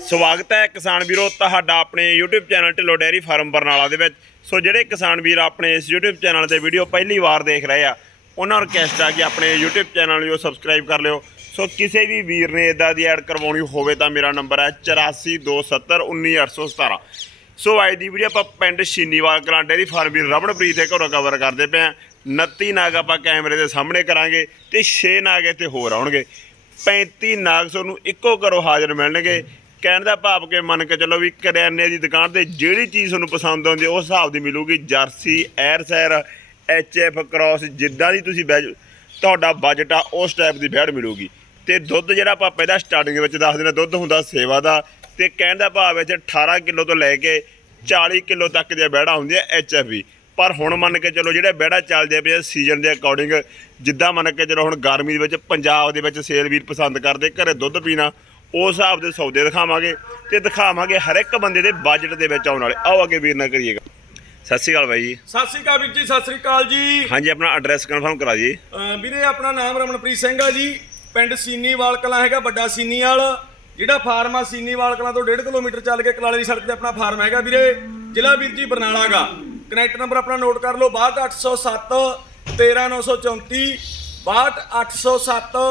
ਸਵਾਗਤ ਹੈ ਕਿਸਾਨ ਵੀਰੋ ਤੁਹਾਡਾ ਆਪਣੇ YouTube channel Dhillon dairy farm Barnala ਦੇ ਵਿੱਚ। ਸੋ ਜਿਹੜੇ ਕਿਸਾਨ ਵੀਰ ਆਪਣੇ ਇਸ YouTube ਚੈਨਲ ਤੇ ਵੀਡੀਓ ਪਹਿਲੀ ਵਾਰ ਦੇਖ ਰਹੇ ਆ, ਉਹਨਾਂ ਨੂੰ ਰਿਕਵੈਸਟ ਆ ਕਿ ਆਪਣੇ YouTube ਚੈਨਲ ਨੂੰ ਸਬਸਕ੍ਰਾਈਬ ਕਰ ਲਿਓ। ਸੋ ਕਿਸੇ ਵੀ ਵੀਰ ਨੇ ਇਦਾਂ ਦੀ ਐਡ ਕਰਵਾਉਣੀ ਹੋਵੇ ਤਾਂ ਮੇਰਾ ਨੰਬਰ ਹੈ 8427191817 ਸੋ ਅੱਜ ਦੀ ਵੀਡੀਓ ਆਪਾਂ ਪਿੰਡ ਸ਼ੀਨੀਵਾਲ ਕਲਾਂ ਡੈਰੀ ਫਾਰਮ ਵੀਰ ਰਮਣਪ੍ਰੀਤ ਦੇ ਘਰੋਂ ਕਵਰ ਕਰਦੇ ਪਏ ਆ। 29 ਨਾਗ ਆਪਾਂ ਕੈਮਰੇ ਦੇ ਸਾਹਮਣੇ ਕਰਾਂਗੇ ਤੇ 6 ਨਾਗ ਇੱਥੇ ਹੋਰ ਆਉਣਗੇ। 35 ਨਾਗ ਤੁਹਾਨੂੰ ਇੱਕੋ ਘਰੋਂ ਹਾਜ਼ਰ ਮਿਲਣਗੇ। ਕਹਿਣ ਦਾ ਭਾਵ ਕਿ ਮੰਨ ਕੇ ਚੱਲੋ ਵੀ ਕਰਿਆਨੇ ਦੀ ਦੁਕਾਨ ਤੇ ਜਿਹੜੀ ਚੀਜ਼ ਤੁਹਾਨੂੰ ਪਸੰਦ ਆਉਂਦੀ ਉਸ ਹਿਸਾਬ ਦੀ ਮਿਲੂਗੀ। ਜਰਸੀ ਐਰਸੈਰ ਐਚਐਫ ਕ੍ਰਾਸ, ਜਿੱਦਾਂ ਦੀ ਤੁਸੀਂ ਬੈਜ ਤੁਹਾਡਾ ਬਜਟ ਆ, ਉਸ ਟਾਈਪ ਦੀ ਬੈੜ ਮਿਲੂਗੀ। ਤੇ ਦੁੱਧ ਜਿਹੜਾ ਆਪਾਂ ਪਹਿਲਾਂ ਸਟਾਰਟਿੰਗ ਵਿੱਚ ਦੱਸ ਦਿੰਦੇ ਦੁੱਧ ਹੁੰਦਾ ਸੇਵਾ ਦਾ। ਤੇ ਕਹਿਣ ਦਾ ਭਾਵ ਵਿੱਚ 18 ਕਿਲੋ ਤੋਂ ਲੈ ਕੇ 40 ਕਿਲੋ ਤੱਕ ਦੀਆਂ ਬੈੜਾਂ ਹੁੰਦੀਆਂ ਐਚਐਫ ਵੀ। ਪਰ ਹੁਣ ਮੰਨ ਕੇ ਚਲੋ ਜਿਹੜਾ ਬੈੜਾ ਚੱਲਦੇ ਪਏ ਸੀਜ਼ਨ ਦੇ ਅਕੋਰਡਿੰਗ ਜਿੱਦਾਂ ਮੰਨ ਕੇ ਚਲੋ ਹੁਣ ਗਰਮੀ ਦੇ ਵਿੱਚ ਪੰਜਾਬ ਦੇ ਵਿੱਚ ਸੇਲ ਵੀਰ ਪਸੰਦ ਕਰਦੇ, ਘਰੇ ਦੁੱਧ ਪੀਣਾ ਉਸ ਹਿਸਾਬ ਦੇ ਸੌਦੇ ਦਿਖਾਵਾਂਗੇ ਤੇ ਦਿਖਾਵਾਂਗੇ ਹਰ ਇੱਕ ਬੰਦੇ ਦੇ ਬਜਟ ਦੇ ਵਿੱਚ ਆਉਣ ਵਾਲੇ। ਆਓ ਅੱਗੇ ਵੀਰ ਨਾਲ ਕਰੀਏਗਾ। ਸਤਿ ਸ਼੍ਰੀ ਅਕਾਲ ਬਾਈ ਜੀ। ਸਤਿ ਸ੍ਰੀ ਅਕਾਲ ਵੀਰ ਜੀ ਸਤਿ ਸ੍ਰੀ ਅਕਾਲ ਜੀ। ਹਾਂਜੀ ਆਪਣਾ ਐਡਰੈਸ ਕਨਫਰਮ ਕਰਾ ਜੀ ਵੀਰੇ ਆਪਣਾ ਨਾਮ ਰਮਨਪ੍ਰੀਤ ਸਿੰਘ ਆ ਜੀ। ਪਿੰਡ ਸੀਨੀਵਾਲ ਕਲਾਂ ਹੈਗਾ ਵੱਡਾ ਸੀਨੀਵਾਲ। ਜਿਹੜਾ ਫਾਰਮ ਆ ਸੀਨੀਵਾਲ ਕਲਾਂ ਤੋਂ 1.5 ਕਿਲੋਮੀਟਰ ਚੱਲ ਕੇ ਕਲਾਲੇ ਦੀ ਸੜਕ ਤੇ ਆਪਣਾ ਫਾਰਮ ਹੈਗਾ ਵੀਰੇ। ਜ਼ਿਲ੍ਹਾ ਵੀਰ ਜੀ ਬਰਨਾਲਾ ਗਾ ਕਨੈਕਟ ਨੰਬਰ ਆਪਣਾ ਨੋਟ ਕਰ ਲਓ 62807 13934 62807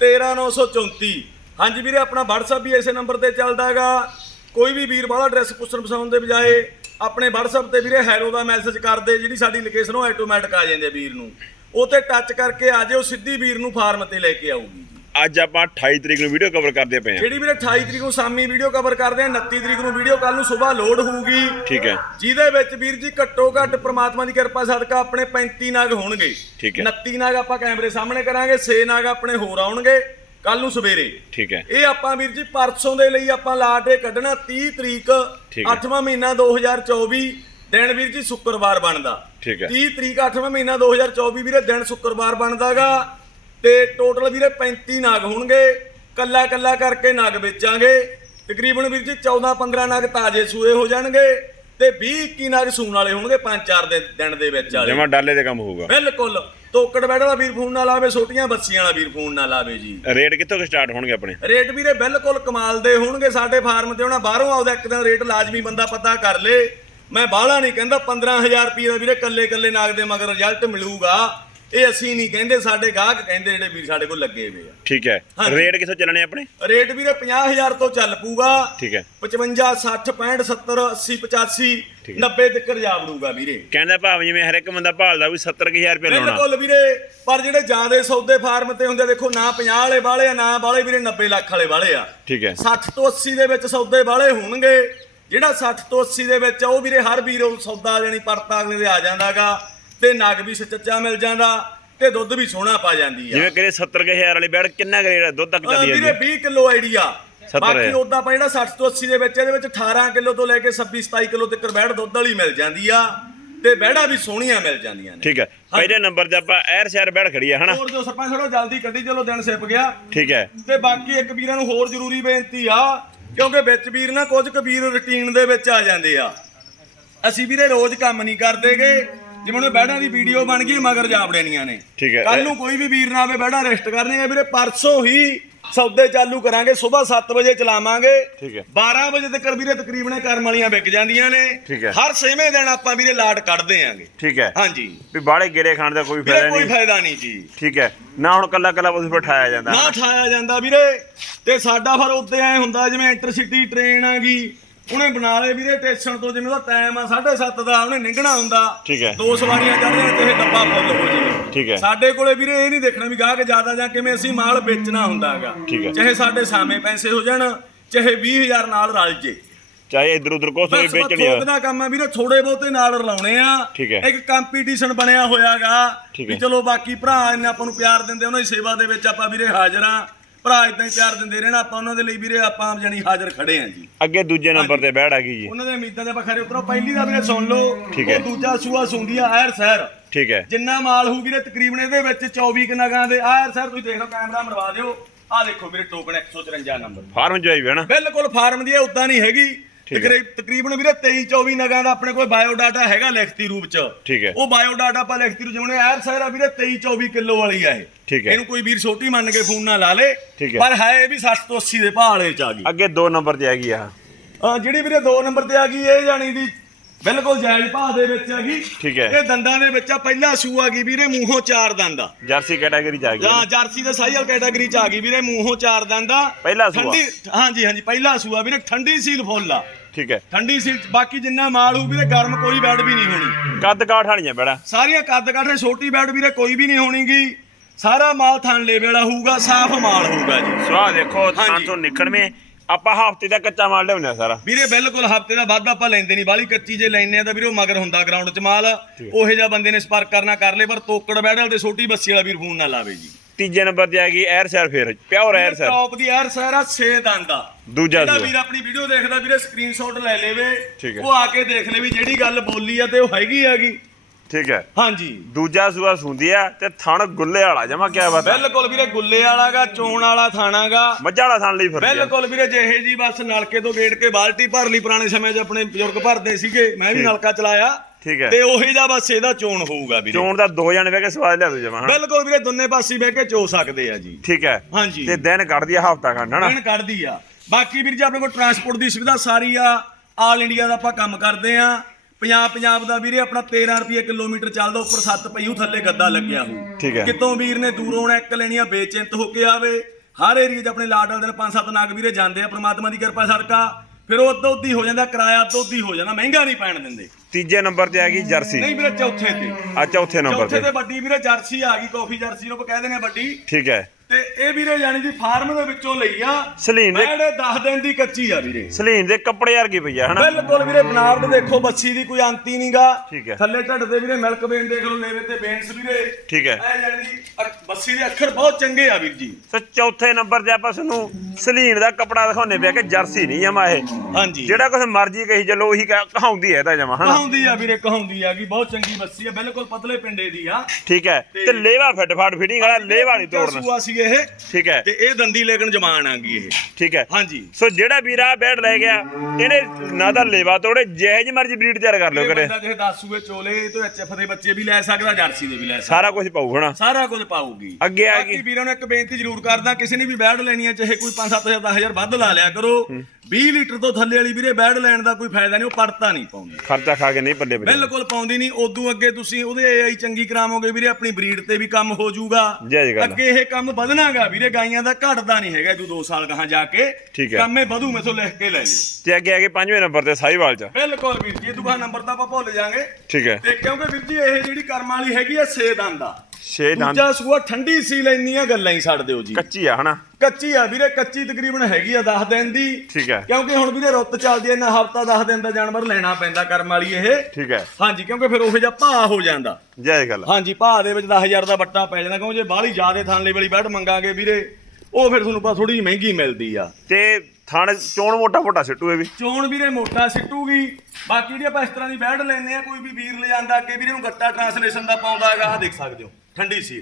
13934 ਹਾਂਜੀ ਵੀਰੇ ਆਪਣਾ WhatsApp ਵੀ ਇਸੇ ਨੰਬਰ ਤੇ ਚੱਲਦਾ ਹੈਗਾ। ਕੋਈ ਵੀ ਵੀਰ ਵਾਲਾ ਐਡਰੈਸ ਪੁੱਛਣ ਪਸਾਉਣ ਦੇ ਬਜਾਏ ਆਪਣੇ WhatsApp ਤੇ ਵੀਰੇ ਹੈਲੋ ਦਾ ਮੈਸੇਜ ਕਰਦੇ ਜਿਹੜੀ ਸਾਡੀ ਲੋਕੇਸ਼ਨ ਉਹ ਆਟੋਮੈਟਿਕ ਆ ਜਾਂਦੇ ਆ ਵੀਰ ਨੂੰ। ਉਹ ਤੇ ਟੱਚ ਕਰਕੇ ਆ ਜਾਓ ਸਿੱਧੀ ਵੀਰ ਨੂੰ ਫਾਰਮ ਤੇ ਲੈ ਕੇ ਆਊਗੀ ਅੱਜ ਆਪਾਂ 28 ਤਰੀਕ ਨੂੰ ਵੀਡੀਓ ਕਵਰ ਕਰਦੇ ਪਏ ਹਾਂ। ਜਿਹੜੀ ਵੀਰੇ 28 ਤਰੀਕ ਨੂੰ ਸ਼ਾਮੀ ਵੀਡੀਓ ਕਵਰ ਕਰਦੇ ਆ 29 ਤਰੀਕ ਨੂੰ ਵੀਡੀਓ ਕੱਲ ਨੂੰ ਸਵੇਰ ਲੋਡ ਹੋਊਗੀ। ਠੀਕ ਹੈ। ਜਿਹਦੇ ਵਿੱਚ ਵੀਰ ਜੀ ਘੱਟੋ ਘੱਟ ਪ੍ਰਮਾਤਮਾ ਦੀ ਕਿਰਪਾ ਸਦਕਾ ਆਪਣੇ 35 ਨਾਗ ਹੋਣਗੇ। ਠੀਕ ਹੈ। 29 ਨਾਗ ਆਪਾਂ ਕੈਮਰੇ ਸਾਹਮਣੇ ਕਰਾਂਗੇ 6 ਨਾਗ ਆਪਣੇ ਹੋਰ ਆਉਣਗੇ। ਕੱਲ ਨੂੰ ਸਵੇਰੇ। ਠੀਕ ਹੈ। ਇਹ ਆਪਾਂ ਵੀਰ ਜੀ ਪਰਸੋਂ ਦੇ ਲਈ ਆਪਾਂ ਲਾ ਕੇ ਕੱਢਣਾ 30 ਤਰੀਕ ਠੀਕ ਹੈ। 8ਵਾਂ ਮਹੀਨਾ 2024 ਦਿਨ ਵੀਰ ਜੀ ਸ਼ੁੱਕਰਵਾਰ ਬਣਦਾ। ਠੀਕ ਹੈ। 30 ਤਰੀਕ 8ਵਾਂ ਮਹੀਨਾ 2024 ਵੀਰੇ ਦਿਨ ਸ਼ੁੱਕਰਵਾਰ ਬਣਦਾਗਾ। ਤੇ ਟੋਟਲ ਵੀਰੇ 35 ਨਾਗ ਹੋਣਗੇ। ਕੱਲਾ ਕੱਲਾ ਕਰਕੇ ਨਾਗ ਵੇਚਾਂਗੇ। ਤਕਰੀਬਨ ਵੀਰ ਜੀ 14 15 ਨਾਗ ਤਾਜ਼ੇ ਸੂਏ ਹੋ ਜਾਣਗੇ। ਤੇ 20 21 ਨਾਗ ਸੂਣ ਵਾਲੇ ਹੋਣਗੇ 5-4 ਦੇ ਦਿਨ ਦੇ ਵਿੱਚ ਵਾਲੇ। ਜਮਾ ਡਾਲੇ ਦੇ ਕੰਮ ਹੋਊਗਾ। ਬਿਲਕੁਲ। ਤੋਕੜ ਬੈੜ ਵਾਲਾ ਵੀਰ ਫੋਨ ਨਾ ਲਾਵੇ ਛੋਟੀਆਂ ਬੱਸੀਆਂ ਵਾਲਾ ਵੀਰ ਫੋਨ ਨਾ ਲਾਵੇ ਜੀ। ਰੇਟ ਕਿੱਥੋਂ ਸਟਾਰਟ ਹੋਣਗੇ ਆਪਣੇ? ਰੇਟ ਵੀਰੇ ਬਿਲਕੁਲ ਕਮਾਲ ਦੇ ਹੋਣਗੇ। ਸਾਡੇ ਫਾਰਮ ਤੇ ਉਹਨਾਂ ਬਾਹਰੋਂ ਆਉਦਾ ਇੱਕ ਦਿਨ ਰੇਟ ਲਾਜ਼ਮੀ ਬੰਦਾ ਪਤਾ ਕਰ ਲੇ। ਮੈਂ ਬਾਹਲਾ ਨਹੀਂ ਕਹਿੰਦਾ 15000 ਰੁਪਏ ਦਾ ਵੀਰੇ ਕੱਲੇ ਕੱਲੇ ਨਾਗ ਦੇ ਮਗਰ ਰਿਜ਼ਲਟ ਮਿਲੂਗਾ। ਇਹ ਅਸੀਂ ਨਹੀਂ ਕਹਿੰਦੇ ਸਾਡੇ ਗਾਹਕ ਕਹਿੰਦੇ ਜਿਹੜੇ ਵੀਰ ਸਾਡੇ ਕੋਲ ਲੱਗੇ ਹੋਏ ਆ। ਠੀਕ ਹੈ। ਹਾਂਜੀ। ਰੇਟ ਕਿੱਥੋਂ ਚੱਲਣੇ ਆਪਣੇ? ਰੇਟ ਵੀਰੇ 50000 ਤੋਂ ਚੱਲ ਪੂਗਾ ਠੀਕ ਹੈ। 55 60 65 70 80 85 ਠੀਕ ਹੈ। 90 ਤੱਕ ਜਾ ਵੜੂਗਾ ਵੀਰੇ। ਕਹਿੰਦਾ ਭਾਵ ਜਿਵੇਂ ਹਰ ਇੱਕ ਬੰਦਾ ਭਾਲਦਾ ਵੀ 70000 ਰੁਪਏ ਲਾਉਣਾ। ਬਿਲਕੁਲ ਵੀਰੇ ਪਰ ਜਿਹੜੇ ਜਿਆਦੇ ਸੌਦੇ ਫਾਰਮ ਤੇ ਹੁੰਦੇ ਦੇਖੋ ਨਾ 50 ਵਾਲੇ ਵਾਲੇ ਆ ਨਾ ਵਾਲੇ ਵੀਰੇ 90 ਲੱਖ ਵਾਲੇ ਵਾਲੇ ਆ। ਠੀਕ ਹੈ। 60 ਤੋਂ 80 ਦੇ ਵਿੱਚ ਸੌਦੇ ਵਾਲੇ ਹੋਣਗੇ। ਜਿਹੜਾ 60 ਤੋਂ 80 ਦੇ ਵਿੱਚ ਆ ਉਹ ਵੀਰੇ ਹਰ ਵੀਰ ਉਹ ਸੌਦਾ ਜਾਨੀ ਪਰਤਾ ਅਗਲੇ ਦੇ ਆ ਜਾਂਦਾਗਾ। ਤੇ ਨਗ ਵੀ ਸੱਚਾ ਮਿਲ ਜਾਂਦਾ ਤੇ ਦੁੱਧ ਵੀ ਸੋਹਣਾ ਪਾ ਜਾਂਦੀ ਆ। ਜਿਵੇਂ ਕਰੇ 70000 ਵਾਲੀ ਬੈੜ ਕਿੰਨਾ ਕਰੇ ਦੁੱਧ ਤੱਕ ਅਹ ਚੱਲੀ ਵੀਰੇ ਜਾਂਦੀ 20 ਕਿਲੋ ਆਈਡੀਆ। ਬਾਕੀ। ਉਦਾਂ ਆਪਾਂ ਜਿਹੜਾ 60 ਤੋਂ 80 ਦੇ ਵਿੱਚ ਇਹਦੇ ਵਿੱਚ 18 ਕਿਲੋ ਤੋਂ ਲੈ ਕੇ 26 27 ਕਿਲੋ ਤੱਕ ਬੈੜ ਦੁੱਧ ਵਾਲੀ ਮਿਲ ਜਾਂਦੀ ਆ ਤੇ ਬੈੜਾ ਵੀ ਸੋਹਣੀਆਂ ਮਿਲ ਜਾਂਦੀਆਂ ਨੇ। ਠੀਕ ਹੈ। ਪਹਿਲੇ ਨੰਬਰ ਤੇ ਆਪਾਂ ਐਰ ਸ਼ਹਿਰ ਬੈੜ ਖੜੀ ਹੈ ਹਨਾ? ਹੋਰ ਜੋ ਸਰਪੰਚ ਥੋੜਾ ਜਲਦੀ ਕੱਢੀ ਚਲੋ ਦਿਨ ਸਿਪ ਗਿਆ। ਠੀਕ ਹੈ ਤੇ ਬਾਕੀ ਇੱਕ ਵੀਰਾਂ ਨੂੰ ਹੋਰ ਜ਼ਰੂਰੀ ਬੇਨਤੀ ਆ ਕਿਉਂਕਿ ਵਿੱਚ ਵੀਰ ਨਾ ਕੁਝ ਕੁ ਵੀਰ ਰੁਟੀਨ ਦੇ ਵਿੱਚ ਆ ਜਾਂਦੇ ਆ। ਅਸੀਂ ਵੀਰੇ ਰੋਜ਼ ਕੰਮ ਨਹੀਂ ਕਰਦੇਗੇ ਜਿਵੇਂ ਹੁਣ ਬੈੜਾਂ ਦੀ ਵੀਡੀਓ ਬਣ ਗਈ ਮਗਰ ਜਾਵੜਨੀਆਂ ਨੇ। ਠੀਕ ਹੈ। ਕੱਲ ਨੂੰ ਕੋਈ ਵੀ ਵੀਰ ਨਾ ਆਵੇ ਬੈੜਾਂ ਰੈਸਟ ਕਰਨੇ ਆ ਵੀਰੇ ਪਰਸੋਂ ਹੀ ਸੌਦੇ ਚਾਲੂ ਕਰਾਂਗੇ ਸਵੇਰ 7 ਵਜੇ ਚਲਾਵਾਂਗੇ। ਠੀਕ ਹੈ। 12 ਵਜੇ ਤੱਕ ਵੀਰੇ ਤਕਰੀਬਨ ਕਰਮ ਵਾਲੀਆਂ ਵਿਕ ਜਾਂਦੀਆਂ ਨੇ। ਠੀਕ ਹੈ। ਹਰ ਛੇਵੇਂ ਦਿਨ ਆਪਾਂ ਵੀਰੇ ਲਾਟ ਕੱਢਦੇ ਆਂਗੇ ਠੀਕ ਹੈ। ਹਾਂਜੀ। ਵੀ ਬਾੜੇ ਗੇੜੇ ਖਾਣ ਦਾ ਕੋਈ ਵੀਰੇ ਫਾਇਦਾ ਕੋਈ ਨਹੀਂ। ਫਾਇਦਾ ਨਹੀਂ ਜੀ। ਠੀਕ ਹੈ। ਨਾ ਹੁਣ ਕੱਲਾ ਕੱਲਾ ਉਸ ਬਿਠਾਇਆ ਜਾਂਦਾ। ਨਾ ਠਾਇਆ ਜਾਂਦਾ ਵੀਰੇ। ਤੇ ਸਾਡਾ ਫਿਰ ਉੱਤੇ ਐ ਹੁੰਦਾ ਜਿਵੇਂ ਇੰਟਰਸਿਟੀ ਟ੍ਰੇਨ ਆ ਗਈ। ਉਹਨੇ ਬਣਾ ਲਏ ਵੀਰੇ ਸਟੇਸ਼ਨ ਤੋਂ ਜਿਵੇਂ ਉਹਦਾ ਟਾਈਮ ਆ 7:30 ਦਾ ਉਹਨੇ ਨਿਕਲਣਾ ਹੁੰਦਾ ਠੀਕ ਹੈ। ਦੋ ਸਵਾਰੀਆਂ ਚੜ੍ਹਦੀਆਂ ਤੇ ਇਹ ਡੱਬਾ ਫੁੱਲ ਹੋ ਜਾਵੇ ਠੀਕ ਹੈ। ਸਾਡੇ ਕੋਲੇ ਵੀਰੇ ਇਹ ਨਹੀਂ ਦੇਖਣਾ ਵੀ ਗਾਹਕ ਜ਼ਿਆਦਾ ਜਾਂ ਕਿਵੇਂ ਅਸੀਂ ਮਾਲ ਵੇਚਣਾ ਹੁੰਦਾ ਹੈਗਾ ਠੀਕ ਹੈ। ਚਾਹੇ ਸਾਡੇ ਸਾਵੇਂ ਪੈਸੇ ਹੋ ਜਾਣ ਚਾਹੇ 20000 ਨਾਲ ਰਲ ਜੇ ਚਾਹੇ ਇਧਰ ਉਧਰ ਕੋਸ ਬਸ ਵੇਚਣੀ ਆ ਥੋਕ ਦਾ ਕੰਮ ਆ ਵੀਰੇ ਥੋੜੇ ਬਹੁਤੇ ਨਾਲ ਰਲਾਉਣੇ ਆ ਠੀਕ ਹੈ। ਇੱਕ ਕੰਪੀਟੀਸ਼ਨ ਬਣਿਆ ਹੋਇਆਗਾ ਠੀਕ ਵੀ ਹੈ। ਚਲੋ ਬਾਕੀ ਭਰਾ ਇੰਨੇ ਆਪਾਂ ਨੂੰ ਪਿਆਰ ਦਿੰਦੇ ਉਹਨਾਂ ਦੀ ਸੇਵਾ ਦੇ ਵਿੱਚ ਆਪਾਂ ਵੀਰੇ ਹਾਜ਼ਰ ਆ ਭਰਾ ਇਦਾਂ ਹੀ ਪਿਆਰ ਦਿੰਦੇ ਰਹਿਣਾ ਆਪਾਂ ਉਹਨਾਂ ਦੇ ਲਈ ਵੀਰੇ ਆਪਾਂ ਜਾਨੀ ਹਾਜ਼ਰ ਖੜੇ ਆ ਜੀ। ਅੱਗੇ ਦੂਜੇ ਨੰਬਰ ਤੇ ਬੈੜ ਆ ਗਈ ਜੀ। ਉਹਨਾਂ ਦੇ ਉਮੀਦਾਂ ਦੇ ਬਖਾਰੇ ਉਤਰੋ ਪਹਿਲੀ ਦਾ ਵੀਰੇ ਸੁਣ ਲਓ ਠੀਕ ਹੈ। ਉਹ ਦੂਜਾ ਸੂਆ ਸੁੰਦੀ ਆ ਆਇਰ ਸਹਿਰ। ਠੀਕ ਹੈ। ਜਿੰਨਾ ਮਾਲ ਹੋਊ ਵੀਰੇ ਤਕਰੀਬਨ ਇਹਦੇ ਵਿੱਚ 24 ਕਨਾਗਾਂ ਦੇ ਆਇਰ ਸਹਿਰ ਤੁਸੀਂ ਦੇਖ ਲਓ ਕੈਮਰਾ ਮਰਵਾ ਦਿਓ। ਆ ਦੇਖੋ ਵੀਰੇ ਟੋਕਨ 154 ਨੰਬਰ। ਫਾਰਮ ਆਈ ਵੀ ਹੈ ਨਾ। ਬਿਲਕੁਲ ਫਾਰਮ ਦੀ ਇਹ ਉਦਾਂ ਨਹੀਂ ਹੈਗੀ। ਹੈ। ਤਕਰੀਬ ਤਕਰੀਬਨ ਵੀਰੇ 23 24 ਨਗਾਂ ਦਾ ਆਪਣੇ ਕੋਲ ਬਾਇਓ ਡਾਟਾ ਹੈਗਾ ਲਿਖਤੀ ਰੂਪ ਚ। ਠੀਕ ਹੈ। ਉਹ ਬਾਇਓ ਡਾਟਾ ਆਪਾਂ ਲਿਖਤੀ ਰੂਪ ਜਿਵੇਂ ਐਰ ਸਾਰਾ ਵੀਰੇ 23 24 ਕਿਲੋ ਵਾਲੀ ਆ ਇਹ। ਠੀਕ ਹੈ। ਇਹਨੂੰ ਕੋਈ ਵੀਰ ਛੋਟੀ ਮੰਨ ਕੇ ਫੋਨ ਨਾ ਲਾ ਲੇ। ਠੀਕ ਹੈ। ਪਰ ਹੈ ਇਹ ਵੀ 60 ਤੋਂ 80 ਦੇ ਭਾਅ ਵਾਲੇ ਚ ਆ ਗਈ। ਅੱਗੇ 2 ਨੰਬਰ ਤੇ ਹੈਗੀ ਆ। ਅਹ ਜਿਹੜੀ ਵੀਰੇ 2 ਨੰਬਰ ਤੇ ਆ ਗਈ ਇਹ ਜਾਣੀ ਦੀ ਬਿਲਕੁਲ ਜਾਇਜ਼ ਭਾਅ ਦੇ ਵਿੱਚ ਆ ਗਈ। ਠੀਕ ਹੈ। ਇਹ ਦੰਦਾਂ ਦੇ ਵਿੱਚ ਆ ਪਹਿਲਾ ਸੂ ਆ ਗਈ ਵੀਰੇ ਮੂੰਹੋਂ ਚਾਰ ਦੰਦ ਆ। ਜਰਸੀ ਕੈਟਾਗਰੀ ਚ ਆ ਗਈ ਜਾਂ ਜਰਸੀ ਦੇ ਸਾਈਅਲ ਕੈਟਾਗਰੀ ਚ ਆ ਗਈ ਵੀਰੇ ਮੂੰਹੋਂ ਚਾਰ ਦੰਦ ਆ। ਪਹਿਲਾ ਸੂਆ। ਠੰਡੀ ਹਾਂਜੀ ਹਾਂਜੀ ਪਹਿਲਾ ਸੂਆ ਵੀਰੇ ਠੰਡੀ ਸੀਲ ਫੁੱਲ ਆ। ਠੀਕ ਹੈ। ਠੰਡੀ ਸੀਲ ਬਾਕੀ ਜਿੰਨਾ ਮਾਲ ਹੋਊ ਵੀਰੇ ਗਰਮ ਕੋਈ ਬੈਡ ਵੀ ਨਹੀਂ ਹੋਣੀ। ਕੱਦ ਕਾਠ ਵਾਲੀਆਂ ਬੜਾ। ਸਾਰੀਆਂ ਕੱਦ ਕਾਠੇ ਛੋਟੀ ਬੈਡ ਵੀਰੇ ਕੋਈ ਵੀ ਨਹੀਂ ਹੋਣੀਗੀ। ਸਾਰਾ ਮਾਲ ਥਣ ਲੇਵੇ ਵਾਲਾ ਹੋਊਗਾ ਸਾਫ਼ ਮਾਲ ਹੋਊਗਾ ਜੀ। ਸਵਾਹ ਦੇਖੋ ਥਾਂ ਹਾਂਜੀ। ਤੋਂ ਨਿਕਲਵੇਂ। ਆਪਾਂ ਹਫ਼ਤੇ ਦਾ ਕੱਚਾ ਮਾਲ ਲਿਆਉਂਦੇ ਆ ਸਾਰਾ। ਵੀਰੇ ਬਿਲਕੁਲ ਹਫ਼ਤੇ ਦਾ ਵੱਧ ਆਪਾਂ ਲੈਂਦੇ ਨਹੀਂ। ਬਾਲੀ ਕੱਚੀ ਜੇ ਲੈਨੇ ਆ ਤਾਂ ਵੀਰੇ ਉਹ ਮਗਰ ਹੁੰਦਾ ਗਰਾਊਂਡ 'ਚ ਮਾਲ। ਉਹੇ ਜਿਹਾ ਬੰਦੇ ਨੇ ਸੰਪਰਕ ਕਰਨਾ ਕਰ ਲੇ ਪਰ ਤੋਕੜ ਬੈਡਲ ਤੇ ਛੋਟੀ ਬੱਸੀ ਵਾਲਾ ਵੀਰ ਫੋਨ ਨਾ ਲਾਵੇ ਜੀ। ਤੀਜੇ ਨੰਬਰ ਤੇ ਆ ਗਈ 에ਅਰ ਸੈਰ ਫੇਰ ਪਿਓਰ 에ਅਰ ਸੈਰ ਟੌਪ ਦੀ ਐਰ ਸਾਰਾ 6 ਦੰਦ ਆ। ਦੂਜਾ ਜਿਹੜਾ। ਵੀਰ ਆਪਣੀ ਵੀਡੀਓ ਦੇਖਦਾ ਵੀਰੇ ਸਕਰੀਨਸ਼ਾਟ ਲੈ ਲੇਵੇ। ਉਹ ਆ ਕੇ ਦੇਖ ਲੈ ਵੀ ਜਿਹੜੀ ਗੱਲ ਬੋਲੀ ਆ ਤੇ ਉਹ ਹੈਗੀ ਹੈਗੀ ਠੀਕ ਹੈ। ਹਾਂਜੀ। ਦੂਜਾ ਸੂਆ ਸੁੰਦੀ ਆ ਤੇ ਥਣ ਗੁੱਲੇ ਵਾਲਾ ਜਮਾ ਕਿਆ ਬਾਤ ਹੈ ਬਿਲਕੁਲ ਵੀਰੇ ਗੁੱਲੇ ਵਾਲਾਗਾ ਚੋਣ ਵਾਲਾ ਥਾਣਾਗਾ। ਮੱਝਾਂ ਵਾਲਾ ਥਣ ਲਈ ਫਿਰ ਬਿਲਕੁਲ ਵੀਰੇ ਜਿਹੇ ਜੀ ਬਸ ਨਲਕੇ ਤੋਂ ਗੇੜ ਕੇ ਬਾਲਟੀ ਭਰ ਲਈ ਪੁਰਾਣੇ ਸਮੇਂ 'ਚ ਆਪਣੇ ਬਜ਼ੁਰਗ ਭਰਦੇ ਸੀਗੇ ਮੈਂ ਵੀ। ਨਲਕਾ ਚਲਾਇਆ। ਠੀਕ ਹੈ। ਤੇ ਉਹੀ ਜਿਹਾ ਬਸ ਇਹਦਾ ਚੋਣ ਹੋਊਗਾ ਵੀਰੇ। ਚੋਣ ਦਾ ਦੋ ਜਣੇ ਬਹਿ ਕੇ ਸਵਾਦ ਲਿਆ ਦੋ ਜਮਾ ਬਿਲਕੁਲ ਵੀਰੇ ਦੋਨੇ ਪਾਸੇ ਬਹਿ ਕੇ ਚੋ ਸਕਦੇ ਆ ਜੀ। ਠੀਕ ਹੈ। ਹਾਂਜੀ। ਤੇ ਦਿਨ ਕੱਢਦੀ ਆ ਹਫਤਾ ਖੰਡ ਹਨਾ? ਪੈਣ ਕੱਢਦੀ ਆ। ਬਾਕੀ ਵੀਰ ਜੀ ਆਪਣੇ ਕੋਲ ਟਰਾਂਸਪੋਰਟ ਦੀ ਸੁਵਿਧਾ ਸਾਰੀ ਆ। ਆਲ ਇੰਡੀਆ ਦਾ ਆਪਾਂ ਕੰਮ ਕਰਦੇ ਆ। ਪੰਜਾਬ ਪੰਜਾਬ ਦਾ ਵੀਰੇ ਆਪਣਾ 13 ਰੁਪਏ ਕਿਲੋਮੀਟਰ ਚੱਲਦਾ ਉੱਪਰ 7 ਪਈੂ ਥੱਲੇ ਗੱਦਾ ਲੱਗਿਆ ਹੋਊ। ਠੀਕ ਹੈ। ਕਿਤੋਂ ਵੀਰ ਨੇ ਦੂਰੋਂ ਆਉਣਾ ਇੱਕ ਲੈਣੀ ਆ ਬੇਚਿੰਤ ਹੋ ਕੇ ਆਵੇ। ਹਰ ਏਰੀਆ 'ਚ ਆਪਣੇ ਲਾਡਲ ਦੇ ਪੰਜ ਸੱਤ ਨਾਗ ਵੀਰੇ ਜਾਂਦੇ ਆ ਪ੍ਰਮਾਤਮਾ ਦੀ ਕਿਰਪਾ ਸਦਕਾ। ਫਿਰ ਉਹ ਅੱਧੋ ਅੱਧੀ ਹੋ ਜਾਂਦਾ ਕਿਰਾਇਆ ਅੱਧੋ ਅੱਧੀ ਹੋ ਜਾਂਦਾ ਮਹਿੰਗਾ ਨਹੀਂ ਪੈਣ ਦਿੰਦੇ। ਤੀਜੇ ਨੰਬਰ ਤੇ ਆ ਗਈ ਜਰਸੀ। ਨਹੀਂ ਵੀਰੇ ਚੌਥੇ ਤੇ। ਆ ਚੌਥੇ ਨੰਬਰ ਚੌਥੇ ਤੇ ਤੇ ਵੱਡੀ ਵੀਰੇ ਜਰਸੀ ਆ ਗਈ ਕਾਫੀ ਜਰਸੀ ਨੂੰ ਆਪਾਂ ਕਹਿ ਦਿੰਦੇ ਆ ਵੱਡੀ। ਠੀਕ ਹੈ। ਤੇ ਇਹ ਵੀਰੇ ਜਾਨੀ ਦੀ ਫਾਰਮ ਦੇ ਵਿੱਚੋਂ ਲਈ ਆ ਸਲੀਨ ਦੇ ਮੈਂਡੇ 10 ਦਿਨ ਦੀ ਕੱਚੀ ਆ ਵੀਰੇ। ਸਲੀਨ ਦੇ ਕੱਪੜੇ ਵਰਗੀ ਪਈ ਆ ਹਨਾ? ਬਿਲਕੁਲ ਵੀਰੇ ਬਨਾਵਟ ਦੇਖੋ ਬੱਸੀ ਦੀ ਕੋਈ ਅੰਤੀ ਨਹੀਂਗਾ। ਠੀਕ ਹੈ। ਥੱਲੇ ਢੱਡ ਤੇ ਵੀਰੇ ਮਿਲਕ ਵੇਨ ਦੇਖ ਲਓ ਲੇਵੇ ਤੇ ਬੇਨਸ ਵੀਰੇ। ਠੀਕ ਹੈ। ਐ ਜਾਨੀ ਦੀ ਬੱਸੀ ਦੇ ਅੱਖਰ ਬਹੁਤ ਚੰਗੇ ਆ ਵੀਰ ਜੀ। ਸੋ ਚੌਥੇ ਨੰਬਰ ਤੇ ਆਪਾਂ ਤੁਹਾਨੂੰ ਸਲੀਨ ਦਾ ਕੱਪੜਾ ਦਿਖਾਉਨੇ ਪਿਆ ਕਿ ਜਰਸੀ ਨਹੀਂ ਜਮਾ ਇਹ ਹਾਂਜੀ। ਜਿਹੜਾ ਕੁਝ ਮਰਜ਼ੀ ਕਹੀ ਚੱਲੋ ਉਹੀ ਕਹਿ- ਕਹਾਉਂਦੀ ਹੈ ਇਹਦਾ ਜਮਾ ਹਨਾ? ਕਹਾਉਂਦੀ ਆ ਵੀਰੇ ਕਹਾਉਂਦੀ ਆ ਕਿ ਬਹੁਤ ਚੰਗੀ ਬੱਸੀ ਆ ਬਿਲਕੁਲ ਪਤਲੇ ਪਿੰਡੇ ਦੀ ਆ। ਠੀਕ ਹੈ। ਤੇ ਲੇਵਾ ਫਿੱਟ ਫਾਟ ਫਿਟਿੰਗ ਵਾਲਾ ਲੇਵਾ ਨਹੀਂ ਤੋੜਨਾ। ਸੂਆ ਸੀ ਇਹ। ਠੀਕ ਹੈ। ਤੇ ਇਹ ਦੰਦੀ ਲੇਕਿਨ ਜਮਾਨ ਆ ਗਈ ਇਹ। ਠੀਕ ਹੈ। ਹਾਂਜੀ। ਸੋ ਜਿਹੜਾ ਵੀਰਾ ਬੈਡ ਲੈ ਗਿਆ ਇਹਨੇ ਨਾ ਤਾਂ ਲੇਵਾ ਤੋੜੇ ਜਿਹੇ ਜਿਹੀ ਮਰਜ਼ੀ ਬਰੀਡ ਤਿਆਰ ਕਰ ਲਿਓ ਇਹ ਕਰੇ ਬੰਦਾ ਜੇ 10 ਸੂਏ ਚੋਲੇ ਤੋਂ ਐਚਐਫ ਦੇ ਬੱਚੇ ਵੀ ਲੈ ਸਕਦਾ ਜਰਸੀ ਦੇ ਵੀ ਲੈ ਸਕਦਾ। ਸਾਰਾ ਕੁਝ ਹਨਾ? ਸਾਰਾ ਕੁਝ ਪਾਊਗੀ। ਅੱਗੇ ਆ ਬਾਕੀ ਗਈ ਵੀਰਾਂ ਨੂੰ ਇੱਕ ਬੇਨਤੀ ਜ਼ਰੂਰ ਕਰਦਾ ਕਿਸੇ ਨੇ ਵੀ ਬੈਡ ਲੈਣੀ ਹੈ ਚਾਹੇ ਕੋਈ 5-7000 10000 ਵੱਧ ਲਾ ਲਿਆ ਕਰੋ। 20 ਲੀਟਰ ਤੋਂ ਥੱਲੇ ਵਾਲੀ ਵੀਰੇ ਬੈਡ ਲੈਣ ਦਾ ਕੋਈ ਫਾਇਦਾ ਨਹੀਂ ਉਹ ਪੜਤਾ ਨਹੀਂ ਪਾਉਂਦੀ। ਖਰਚਾ ਖਾ ਕੇ ਨਹੀਂ ਪੱਲੇ ਪਏ ਬਿਲਕੁਲ ਪਾਉਂਦੀ ਨਹੀਂ ਉਦੋਂ ਅੱਗੇ ਤੁਸੀਂ ਉਹਦੇ ਏਆਈ ਚੰਗੀ ਕਰਾਵੋਗੇ ਵੀਰੇ ਆਪਣੀ ਬਰੀਡ ਤੇ ਵੀ ਕੰਮ ਹੋ ਜਾਊਗਾ। ਅੱਗੇ ਇਹ ਕੰਮ ਵਧਣਾਗਾ ਵੀਰੇ ਗਾਈਆਂ ਦਾ ਘਟਦਾ ਨਹੀਂ ਹੈਗਾ ਤੂੰ 2 ਸਾਲ ਗਾਹਾਂ ਜਾ ਕੇ। ਕੰਮ ਵਧੂ ਮੈਥੋਂ ਲਿਖ ਕੇ ਲੈ ਲਿਓ। ਤੇ ਅੱਗੇ ਆ ਗਏ ਪੰਜਵੇਂ ਨੰਬਰ ਤੇ ਸਾਈਵਾਲ ਚ। ਬਿਲਕੁਲ ਵੀਰ ਜੀ ਦੁਬਾਰਾ ਨੰਬਰ ਤਾਂ ਆਪਾਂ ਭੁੱਲ ਜਾਾਂਗੇ। ਠੀਕ ਹੈ। ਤੇ ਕਿਉਂਕਿ ਵੀਰ ਜੀ ਇਹ ਜਿਹੜੀ ਕਰਮ ਵਾਲੀ ਹੈਗੀ ਆ ਛੇ ਦੰਦ ਦਾ। ਛੇ ਦੰਦ। ਦੂਜਾ ਸੂਆ ਠੰਡੀ ਸੀ ਲੈਣੀਆਂ ਗੱਲਾਂ ਹੀ ਛੱਡ ਦਿਓ ਜੀ। ਕੱਚੀ ਆ ਹਨਾ? ਕੱਚੀ ਆ ਵੀਰੇ ਕੱਚੀ ਤਕਰੀਬਨ ਹੈਗੀ ਆ 10 ਦਿਨ ਦੀ। ਠੀਕ ਹੈ। ਕਿਉਂਕਿ ਹੁਣ ਵੀਰੇ ਰੁੱਤ ਚੱਲਦੀ ਐ ਨਾ ਹਫਤਾ 10 ਦਿਨ ਦਾ ਜਾਨਵਰ ਲੈਣਾ ਪੈਂਦਾ ਕਰਮ ਵਾਲੀ ਇਹ। ਠੀਕ ਹੈ। ਹਾਂਜੀ ਕਿਉਂਕਿ ਫਿਰ ਉਹੋ ਜਿਹਾ ਭਾਅ ਹੋ ਜਾਂਦਾ। ਜੈ ਗੱਲ ਹਾਂਜੀ ਭਾਅ ਦੇ ਵਿੱਚ 10000 ਦਾ ਬੱਟਾ ਪੈ ਜਾਂਦਾ ਕਿਉਂਕਿ ਜੇ ਬਾਹਲੀ ਜ਼ਿਆਦੇ ਥਾਂਲੇ ਵਾਲੀ ਬੈਡ ਮੰਗਾਂਗੇ ਵੀਰੇ। ਉਹ ਫਿਰ ਤੁਹਾਨੂੰ ਪਤਾ ਥੋੜੀ ਮਹਿੰਗੀ ਮਿਲਦੀ ਆ। ਤੇ ਥਣ ਚੋਣ ਮੋਟਾ ਮੋਟਾ ਸਿੱਟੂ ਇਹ ਵੀ? ਚੋਣ ਵੀਰੇ ਮੋਟਾ ਸਿੱਟੂਗੀ। ਬਾਕੀ ਜਿਹੜੀ ਆਪਾਂ ਇਸ ਤਰ੍ਹਾਂ ਦੀ ਬੈਡ ਲੈਨੇ ਆ ਕੋਈ ਵੀ ਵੀਰ ਲੈ ਜਾਂਦਾ ਅੱਗੇ ਵੀਰੇ ਨੂੰ ਗੱਟਾ ਟਰਾਂਸਲੇਸ਼ਨ ਦਾ ਪਾਉਂਦਾ ਹੈਗਾ ਆ ਦੇਖ ਸਕਦੇ ਹੋ ਠੰਡੀ ਸੀ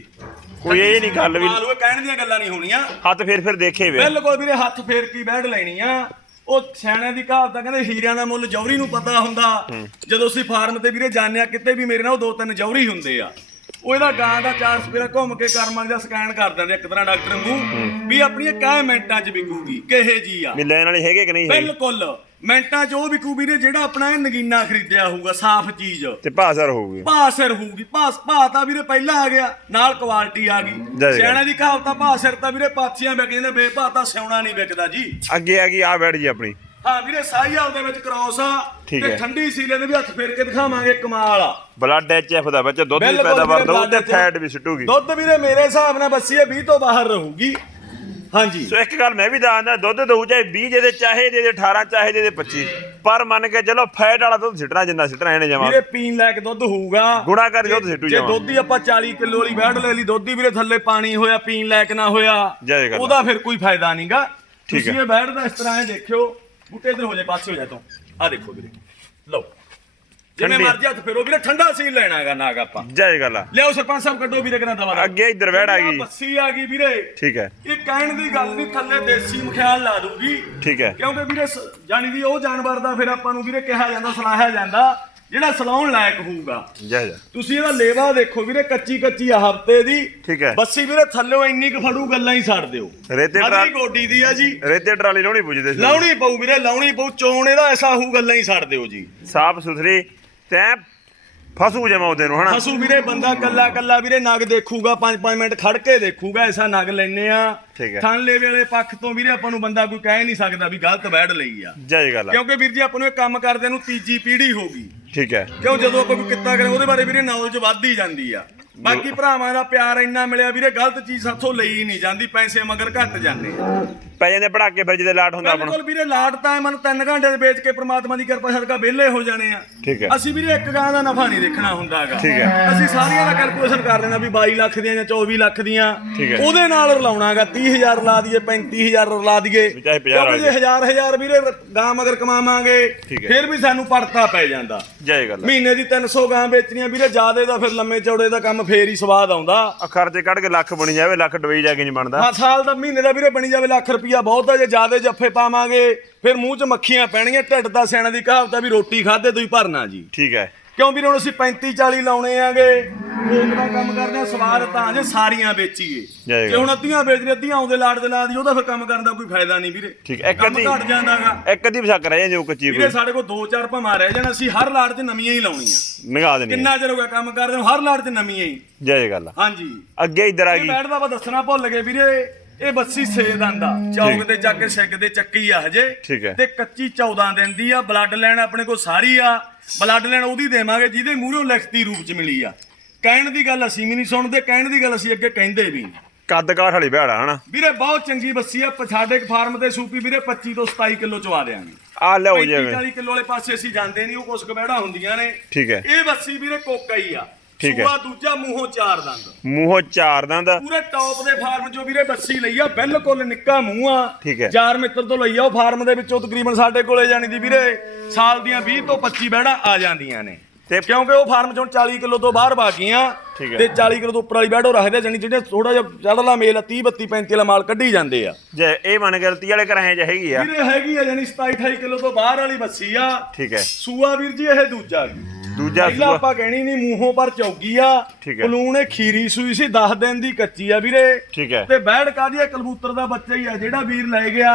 ਕੋਈ ਇਹ ਨਹੀਂ ਗੱਲ ਵੀ ਮਾਲ ਉਹ ਕਹਿਣ ਦੀਆਂ ਗੱਲਾਂ ਨਹੀਂ ਹੋਣੀਆਂ। ਹੱਥ ਫੇਰ ਫੇਰ ਦੇਖੇ ਵੇ। ਬਿਲਕੁਲ ਵੀਰੇ ਹੱਥ ਫੇਰ ਕੀ ਬੈਠ ਲੈਣੀ ਆ। ਉਹ ਸਿਆਣਿਆਂ ਦੀ ਕਹਾਵਤ ਆ ਕਹਿੰਦੇ ਹੀਰਿਆਂ ਦਾ ਮੁੱਲ ਜੌਹਰੀ ਨੂੰ ਪਤਾ ਹੁੰਦਾ। ਜਦੋਂ ਅਸੀਂ ਫਾਰਮ ਤੇ ਵੀਰੇ ਜਾਂਦੇ ਆ ਕਿਤੇ ਵੀ ਮੇਰੇ ਨਾਲ ਉਹ ਦੋ ਤਿੰਨ ਜੌਹਰੀ ਹੁੰਦੇ ਆ। ਉਹ ਇਹਦਾ ਗਾਂ ਦਾ ਚਾਰ ਸਪੇਰਾ ਘੁੰਮ ਕੇ ਕਰਮਾਂ ਦਾ ਸਕੈਨ ਕਰ ਦਿੰਦੇ ਆ ਇੱਕ ਤਰ੍ਹਾਂ ਡਾਕਟਰ ਨੂੰ ਵੀ ਆਪਣੀਆਂ ਕਾਹ ਮਿੰਟਾਂ 'ਚ ਵਿਕੂਗੀ ਕਿਹੇ ਜੀ ਆ। ਵੀ ਲੈਣ ਵਾਲੇ ਹੈਗੇ ਕਿ ਨਹੀਂ ਹੈਗੇ? ਬਿਲਕੁਲ ਮਿੰਟਾਂ 'ਚ ਉਹ ਵਿਕੂ ਵੀਰੇ ਜਿਹੜਾ ਆਪਣਾ ਇਹ ਨਗੀਨਾ ਖਰੀਦਿਆ ਹੋਊਗਾ ਸਾਫ਼ ਚੀਜ਼। ਤੇ ਭਾਸਰ ਹੋਊਗੀ। ਭਾਅ ਸਿਰ ਹੋਊਗੀ ਭਾਅ ਭਾਅ ਤਾਂ ਵੀਰੇ ਪਹਿਲਾਂ ਆ ਗਿਆ ਨਾਲ ਕੁਆਲਿਟੀ ਆ ਜੈ ਗਈ। ਜੈ। ਸਿਆਣਾ ਦੀ ਕਹਾਵਤ ਆ ਭਾਅ ਸਿਰ ਤਾਂ ਵੀਰੇ ਪਾਥੀਆਂ ਵਿਕ ਜਾਂਦੇ ਬੇਭਾਅ ਤਾਂ ਸਿਉਣਾ ਨਹੀਂ ਵਿਕਦਾ ਜੀ। ਅੱਗੇ ਆ ਗਈ ਆ ਬੈਠ ਜੀ ਆਪਣੀ। ਹਾਂ ਵੀਰੇ ਸਾਈਹਾਲ ਦੇ ਵਿੱਚ ਕ੍ਰੋਸ ਆ ਠੀਕ ਤੇ ਹੈ। ਠੰਡੀ ਸੀਲੇ ਦੇ ਵੀ ਹੱਥ ਫੇਰ ਕੇ ਦਿਖਾਵਾਂਗੇ ਕਮਾਲ ਆ। ਬਲੱਡ ਐਚਐਫ ਦਾ ਵਿੱਚ ਦੁੱਧ ਦੀ ਬਿਲਕੁਲ ਪੈਦਾਵਾਰ ਵੀਰੇ ਦੋ ਤੇ ਫੈਟ ਵੀ ਸਿੱਟੂਗੀ। ਦੁੱਧ ਵੀਰੇ ਮੇਰੇ ਹਿਸਾਬ ਨਾਲ ਬੱਸੀ ਇਹ 20 ਤੋਂ ਬਾਹਰ ਰਹੂਗੀ। ਹਾਂਜੀ। ਸੋ ਇੱਕ ਗੱਲ ਮੈਂ ਵੀ ਦੱਸਦਾ ਦੁੱਧ ਦਊ ਚਾਹੇ 20 ਦੇ ਦੇ ਚਾਹੇ ਦੇ ਦੇ 18 ਚਾਹੇ ਦੇ ਦੇ 25 ਪਰ ਮੰਨ ਕੇ ਚਲੋ ਫੈਟ ਵਾਲਾ ਦੁੱਧ ਸਿੱਟਣਾ ਜਿੰਨਾ ਸਿੱਟਣਾ ਇਹਨੇ ਜਮਾ। ਵੀਰੇ ਪੀਣ ਲਾਇਕ ਦੁੱਧ ਹੋਊਗਾ। ਗੁਣਾ ਕਰ ਦੁੱਧ ਸਿੱਟੂ ਜੇ ਜਮਾ ਦੁੱਧ ਹੀ ਆਪਾਂ 40 ਕਿਲੋ ਵਾਲੀ ਬੈਡ ਲੈ ਲਈ ਦੁੱਧ ਹੀ ਵੀਰੇ ਥੱਲੇ ਪਾਣੀ ਹੋਇਆ ਪੀਣ ਲਾਇਕ ਨਾ ਹੋਇਆ ਜੈ ਜੈ। ਉਹਦਾ ਫਿਰ ਕੋਈ ਫਾਇਦਾ ਨਹੀਂਗਾ ਠੀਕ ਤੁਸੀਂ ਹੈ। ਇਹ ਬੈਡ ਦਾ ਇਸ ਤਰ੍ਹਾਂ ਇਹ ਦੇਖਿਓ ਬੂਟੇ ਇਧਰ ਹੋ ਜਾਏ ਪਾਸੇ ਹੋ ਜਾ ਤੂੰ। ਆ ਦੇਖੋ ਵੀਰੇ ਲਓ। ਜਿਵੇਂ ਠੰਡੀ। ਮਰਜ਼ੀ ਹੱਥ ਫੇਰੋ। ਵੀਰੇ ਠੰਡਾ ਸੀ ਲੈਣਾਗਾ ਨਾਗ ਆਪਾਂ। ਜੈ ਗੱਲ ਆ ਲਿਆਓ ਸਰਪੰਚ ਸਾਹਿਬ ਕੱਢੋ ਵੀਰੇ ਕਿਨਾਂ ਦਵਾ ਅੱਗੇ ਇੱਧਰ ਵਹਿੜ ਆ ਗਈ। ਬੱਸੀ ਆ ਗਈ ਵੀਰੇ। ਠੀਕ ਹੈ। ਇਹ ਕਹਿਣ ਦੀ ਗੱਲ ਨਹੀਂ ਥੱਲੇ ਦੇਸੀ ਮਖਿਆਲ ਲਾ ਦੂਗੀ ਠੀਕ ਹੈ। ਕਿਉਂਕਿ ਵੀਰੇ ਸ- ਜਾਣੀ ਦੀ ਉਹ ਜਾਨਵਰ ਦਾ ਫਿਰ ਆਪਾਂ ਨੂੰ ਵੀਰੇ ਕਿਹਾ ਜਾਂਦਾ ਸਲਾਹਿਆ ਜਾਂਦਾ। ਜਿਹੜਾ ਸਲਾਉਣ ਲਾਇਕ ਹੋਊਗਾ। ਜੈ ਜੈ ਤੁਸੀਂ ਇਹਦਾ ਲੇਵਾ ਦੇਖੋ ਵੀਰੇ ਕੱਚੀ ਕੱਚੀ ਆ ਹਫ਼ਤੇ ਦੀ। ਠੀਕ ਹੈ। ਬੱਸੀ ਵੀਰੇ ਥੱਲੇ ਇੰਨੀ ਕੁ ਫੜੂ ਗੱਲਾਂ ਹੀ ਛੱਡ ਦਿਓ। ਰੇਤੇ ਟਰਾਲੀ ਗੋਡੀ ਦੀ ਆ ਜੀ। ਰੇਤੇ ਟਰਾਲੀ ਲਾਉਣੀ ਪੁੱਜਦੇ ਸੀ ਲਾਉਣੀ ਪਊ ਵੀਰੇ ਲਾਉਣੀ ਪਊ। ਚੋਣ ਇਹਦਾ ਐਸਾ ਹੋਊ ਗੱਲਾਂ ਹੀ ਛੱਡ ਦਿਓ ਜੀ। ਸਾਫ਼ ਸੁਥਰੀ ਤੈਂ ਫਸੂ ਜਮਾ ਉਹਦੇ ਨੂੰ ਹਨਾ? ਫਸੂ ਵੀਰੇ ਬੰਦਾ ਕੱਲਾ ਕੱਲਾ ਵੀਰੇ ਨਗ ਦੇਖੂਗਾ 5-5 ਮਿੰਟ ਖੜ ਕੇ ਦੇਖੂਗਾ ਐਸਾ ਨਗ ਲੈਨੇ ਆ। ਠੀਕ ਹੈ। ਥਣ ਲੇਵੇ ਵਾਲੇ ਪੱਖ ਤੋਂ ਵੀਰੇ ਆਪਾਂ ਨੂੰ ਬੰਦਾ ਕੋਈ ਕਹਿ ਨਹੀਂ ਸਕਦਾ ਵੀ ਗਲਤ ਬੈਠ ਲਈ ਆ। ਜੈ ਗੱਲ ਆ। ਕਿਉਂਕਿ ਵੀਰ ਜੀ ਆਪਾਂ ਨੂੰ ਇਹ ਕੰਮ ਕਰਦੇ ਨੂੰ ਤੀਜੀ ਪੀੜ੍ਹੀ ਹੋ ਗਈ। ਠੀਕ ਹੈ। ਕਿਉਂ ਜਦੋਂ ਆਪਾਂ ਕੋਈ ਕਿੱਤਾ ਕਰੇ ਉਹਦੇ ਬਾਰੇ ਵੀਰੇ ਨੌਲੇਜ ਵੱਧ ਹੀ ਜਾਂਦੀ ਆ। ਬਾਕੀ ਭਰਾਵਾਂ ਦਾ ਪਿਆਰ ਇੰਨਾ ਮਿਲਿਆ ਵੀਰੇ ਗਲਤ ਚੀਜ਼ ਸਾਥੋਂ ਲਈ ਨਹੀਂ ਜਾਂਦੀ ਪੈਸੇ ਮਗਰ ਘੱਟ ਜਾਂਦੇ ਆ। ਪੈ ਜਾਂਦੇ ਪੜਾਕੇ ਫਿਰ ਜਿਹਦੇ ਲਾਟ ਹੁੰਦਾ ਆਪਣਾ। ਬਿਲਕੁਲ ਵੀਰੇ ਲਾਟ ਤਾਂ ਮਨ 3 ਘੰਟੇ ਦੇ ਵੇਚ ਕੇ ਪ੍ਰਮਾਤਮਾ ਦੀ ਕਿਰਪਾ ਸਦਕਾ ਵਿਹਲੇ ਹੋ ਜਾਣੇ ਆ। ਠੀਕ ਹੈ। ਅਸੀਂ ਵੀਰੇ ਇੱਕ ਗਾਂ ਦਾ ਨਫਾ ਨਹੀਂ ਦੇਖਣਾ ਹੁੰਦਾਗਾ ਠੀਕ ਹੈ। ਅਸੀਂ ਸਾਰੀਆਂ ਦਾ ਕੈਲਕੂਲੇਸ਼ਨ ਕਰ ਲੈਣਾ ਵੀ 22 ਲੱਖ ਦੀਆਂ ਜਾਂ 24 ਲੱਖ ਦੀਆਂ। ਉਹਦੇ ਨਾਲ ਰਲਾਉਣਾਗਾ 30000 ਲਾ ਦਈਏ 35000 ਰਲਾ ਦਈਏ। ਵੀ ਚਾਹੇ 50 ਕਿਉਂਕਿ ਹਜ਼ਾਰ ਹਜ਼ਾਰ ਵੀਰੇ ਗਾਂ ਮਗਰ ਕਮਾਵਾਂਗੇ। ਫਿਰ ਵੀ ਸਾਨੂੰ ਪੜਤਾ ਪੈ ਜਾਂਦਾ। ਜੈ ਗੱਲ ਮਹੀਨੇ ਦੀ 300 ਗਾਂ ਵੇਚਣੀਆਂ ਵੀਰੇ ਜਿਆਦੇ ਦਾ ਫਿਰ ਲੰਮੇ ਚੌੜੇ ਦਾ ਕੰਮ ਫੇਰ ਹੀ ਸਵਾਦ ਆਉਂਦਾ। ਆ ਖਰਚੇ ਕੱਢ ਕੇ ਲੱਖ ਬਣੀ ਜਾਵੇ ਲੱਖ ਡਬਈ ਜਾ ਕੇ ਨਹੀਂ ਬਣਦਾ। ਹਾਂ ਸਾਲ ਦਾ ਮਹੀਨੇ ਦਾ ਵੀਰੇ ਬਣੀ ਜਾਵੇ ਲੱਖ ਰੁਪਈਆ ਬਹੁਤ ਆ ਜੇ ਜਿਆਦੇ ਜੱਫੇ ਪਾਵਾਂਗੇ ਫਿਰ ਮੂੰਹ 'ਚ ਮੱਖੀਆਂ ਪੈਣਗੀਆਂ ਢਿੱਡ ਦਾ ਸਿਆਣਾ ਦੀ ਕਹਾਵਤ ਆ ਵੀ ਰੋਟੀ ਖਾਦੇ ਤੁਸੀਂ ਭਰਨਾ ਜੀ। ਠੀਕ ਹੈ। ਕਿਉਂ ਵੀਰੇ ਹੁਣ ਅਸੀਂ 35 40 ਲਾਉਣੇ ਆਗੇ? ਕੋਕ ਦਾ ਕੰਮ ਕਰਦੇ ਆ ਸਵਾਦ ਤਾਂ ਜੇ ਸਾਰੀਆਂ ਵੇਚੀਏ। ਜੇ ਹੁਣ ਅੱਧੀਆਂ ਵੇਚਦੇ ਅੱਧੀਆਂ ਆਉਂਦੇ ਲਾੜ ਦੇ ਲਾ ਦੀ ਉਹਦਾ ਫਿਰ ਕੰਮ ਕਰਨ ਦਾ ਕੋਈ ਫਾਇਦਾ ਨਹੀਂ ਵੀਰੇ। ਠੀਕ ਇੱਕ ਅੱਧੀ- ਘਟ ਜਾਂਦਾਗਾ। ਇੱਕ ਅੱਧੀ ਵਸਾ ਰਹਿ ਜਾਂਦੀ ਉਹ ਕੱਚੀ ਵੀਰੇ ਸਾਡੇ ਕੋਲ ਦੋ ਚਾਰ ਭਾਵਾਂ ਰਹਿ ਜਾਣ ਅਸੀਂ ਹਰ ਲਾੜ 'ਚ ਨਵੀਆਂ ਹੀ ਲਾਉਣੀਆਂ। ਨਿਗਾਹ ਦੇਣੀ ਕਿੰਨਾ ਚਿਰ ਹੋ ਗਿਆ ਕੰਮ ਕਰਦੇ ਨੂੰ ਹਰ ਲਾੜ 'ਚ ਨਵੀਆਂ ਹੀ। ਜੈ ਗੱਲ ਹਾਂਜੀ। ਅੱਗੇ ਇੱਧਰ ਆ ਗਈ। ਬੈਠ ਦਾ ਆਪਾਂ ਦੱਸਣਾ ਭੁੱਲ ਗਏ ਵੀਰੇ। ਇਹ ਬੱਸੀ 6 ਦਿਨ ਦਾ ਚੌਕ ਤੇ ਜਾ ਕੇ ਸਿੱਗ ਦੇ ਚੱਕੀ ਆ ਹਜੇ। ਤੇ ਕੱਚੀ 14 ਦਿਨ ਦੀ ਆ ਬਲੱਡ ਲੈਣ ਆਪਣੇ ਕੋਲ ਸਾਰੀ ਆ। ਬਲੱਡ ਲੈਣ ਉਹਦੀ ਦੇਵਾਂਗੇ ਜਿਹਦੇ ਮੂਹਰੋਂ ਲਿਖਤੀ ਰੂਪ ਚ ਮਿਲੀ ਆ। ਕਹਿਣ ਦੀ ਗੱਲ ਅਸੀਂ ਵੀ ਨਹੀਂ ਸੁਣਦੇ ਕਹਿਣ ਦੀ ਗੱਲ ਅਸੀਂ ਅੱਗੇ ਕਹਿੰਦੇ ਵੀ। ਕੱਦ ਕਾਠ ਵਾਲੀ ਭੈੜਾ ਹਨਾ? ਵੀਰੇ ਬਹੁਤ ਚੰਗੀ ਬੱਸੀ ਆ। ਪ- ਸਾਡੇ ਫਾਰਮ ਤੇ ਸੂਪੀ ਵੀਰੇ 25 ਤੋਂ 27 ਕਿਲੋ ਚਵਾ ਦੇਾਂਗੇ ਆ 35 ਜਿਵੇਂ 40 ਕਿਲੋ ਵਾਲੇ ਪਾਸੇ ਅਸੀਂ ਜਾਂਦੇ ਨਹੀਂ ਉਹ ਕੁਛ ਕਬੈੜਾ ਹੁੰਦੀਆਂ ਨੇ। ਠੀਕ ਹੈ। ਇਹ ਬੱਸੀ ਵੀਰੇ ਕੋਕਾ ਹੀ ਆ। ਠੀਕ ਹੈ। ਸੂਆ ਦੂਜਾ ਮੂੰਹੋਂ ਚਾਰ ਦੰਦ। ਮੂੰਹੋਂ ਚਾਰ ਦੰਦ। ਪੂਰੇ ਟੌਪ ਦੇ ਫਾਰਮ ਚੋਂ ਵੀਰੇ ਬੱਸੀ ਲਈ ਆ ਬਿਲਕੁਲ ਨਿੱਕਾ ਮੂੰਹ। ਆ ਠੀਕ ਹੈ। ਯਾਰ ਮਿੱਤਰ ਤੋਂ ਲਈ ਆ ਉਹ ਫਾਰਮ ਦੇ ਵਿੱਚੋਂ ਤਕਰੀਬਨ ਸਾਡੇ ਕੋਲੇ ਜਾਣੀ ਦੀ ਵੀਰੇ ਸਾਲ ਦੀਆਂ 20 ਤੋਂ 25 ਬੈੜਾਂ ਆ ਜਾਂਦੀਆਂ ਨੇ। ਤੇ ਕਿਉਂਕਿ ਉਹ ਫਾਰਮ ਚੋਂ 40 ਕਿਲੋ ਤੋਂ ਬਾਹਰ ਬਾਕੀਆਂ ਠੀਕ ਹੈ। ਤੇ 40 ਕਿਲੋ ਤੋਂ ਉੱਪਰ ਵਾਲੀ ਉਹ ਰੱਖਦੇ ਆ, ਜਾਣੀ ਜਿਹੜੇ ਥੋੜਾ ਜਿਹਾ ਚੜਲਾ ਮੇਲ ਆ, 30 32 35 ਵਾਲਾ ਮਾਲ ਕੱਢੀ ਜਾਂਦੇ ਆ। ਜੈ ਇਹ ਮੰਨ 30 ਵਾਲੇ ਘਰਾਂ 'ਚ ਹੈਗੀ ਆ। ਵੀਰੇ ਹੈਗੀ ਆ ਜਾਣੀ 27 28 ਕਿਲੋ ਤੋਂ ਬਾਹਰ ਵਾਲੀ ਬੱਸੀ ਆ। ਠੀਕ ਹੈ। ਸੂਆ ਵੀਰ ਜੀ ਇਹ ਦੂਜਾ ਜੀ ਦੂਜਾ ਪਹਿਲਾਂ ਸੂਆ ਆਪਾਂ ਕਹਿਣੀ ਨਹੀਂ ਮੂੰਹੋਂ ਪਰ ਚੌਗੀ ਆ। ਠੀਕ ਹੈ। ਪਲੂਣ ਇਹ ਖੀਰੀ ਸੂਈ ਸੀ 10 ਦਿਨ ਦੀ ਕੱਚੀ ਆ ਵੀਰੇ। ਠੀਕ ਹੈ। ਤੇ ਬੈੜ ਕਾਦੀ ਆ ਕਬੂਤਰ ਦਾ ਬੱਚਾ ਹੀ ਆ ਜਿਹੜਾ ਵੀਰ ਲੈ ਗਿਆ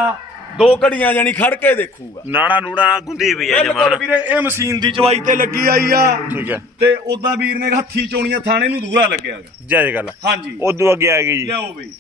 ਦੋ ਘੜੀਆਂ ਜਾਨੀ ਖੜ ਕੇ ਦੇਖੂਗਾ। ਨਾੜਾ ਨੂੜਾ ਗੁੰਦੀ ਪਈ ਹੈ ਬਿਲਕੁਲ ਜਮਾਨ ਵੀਰੇ ਇਹ ਮਸ਼ੀਨ ਦੀ ਚਵਾਈ ਤੇ ਲੱਗੀ ਆਈ ਆ। ਠੀਕ ਹੈ। ਤੇ ਉਦਾਂ ਵੀਰ ਨੇ ਹੱਥੀ ਚੋਣੀਆਂ ਥਾਣੇ ਨੂੰ ਦੂਰਾ ਲੱਗਿਆਗਾ ਜੈ ਗੱਲ। ਹਾਂਜੀ। ਉਦੋਂ ਅੱਗੇ ਆ ਗਈ ਜੀ। ਲਿਆਓ ਬਈ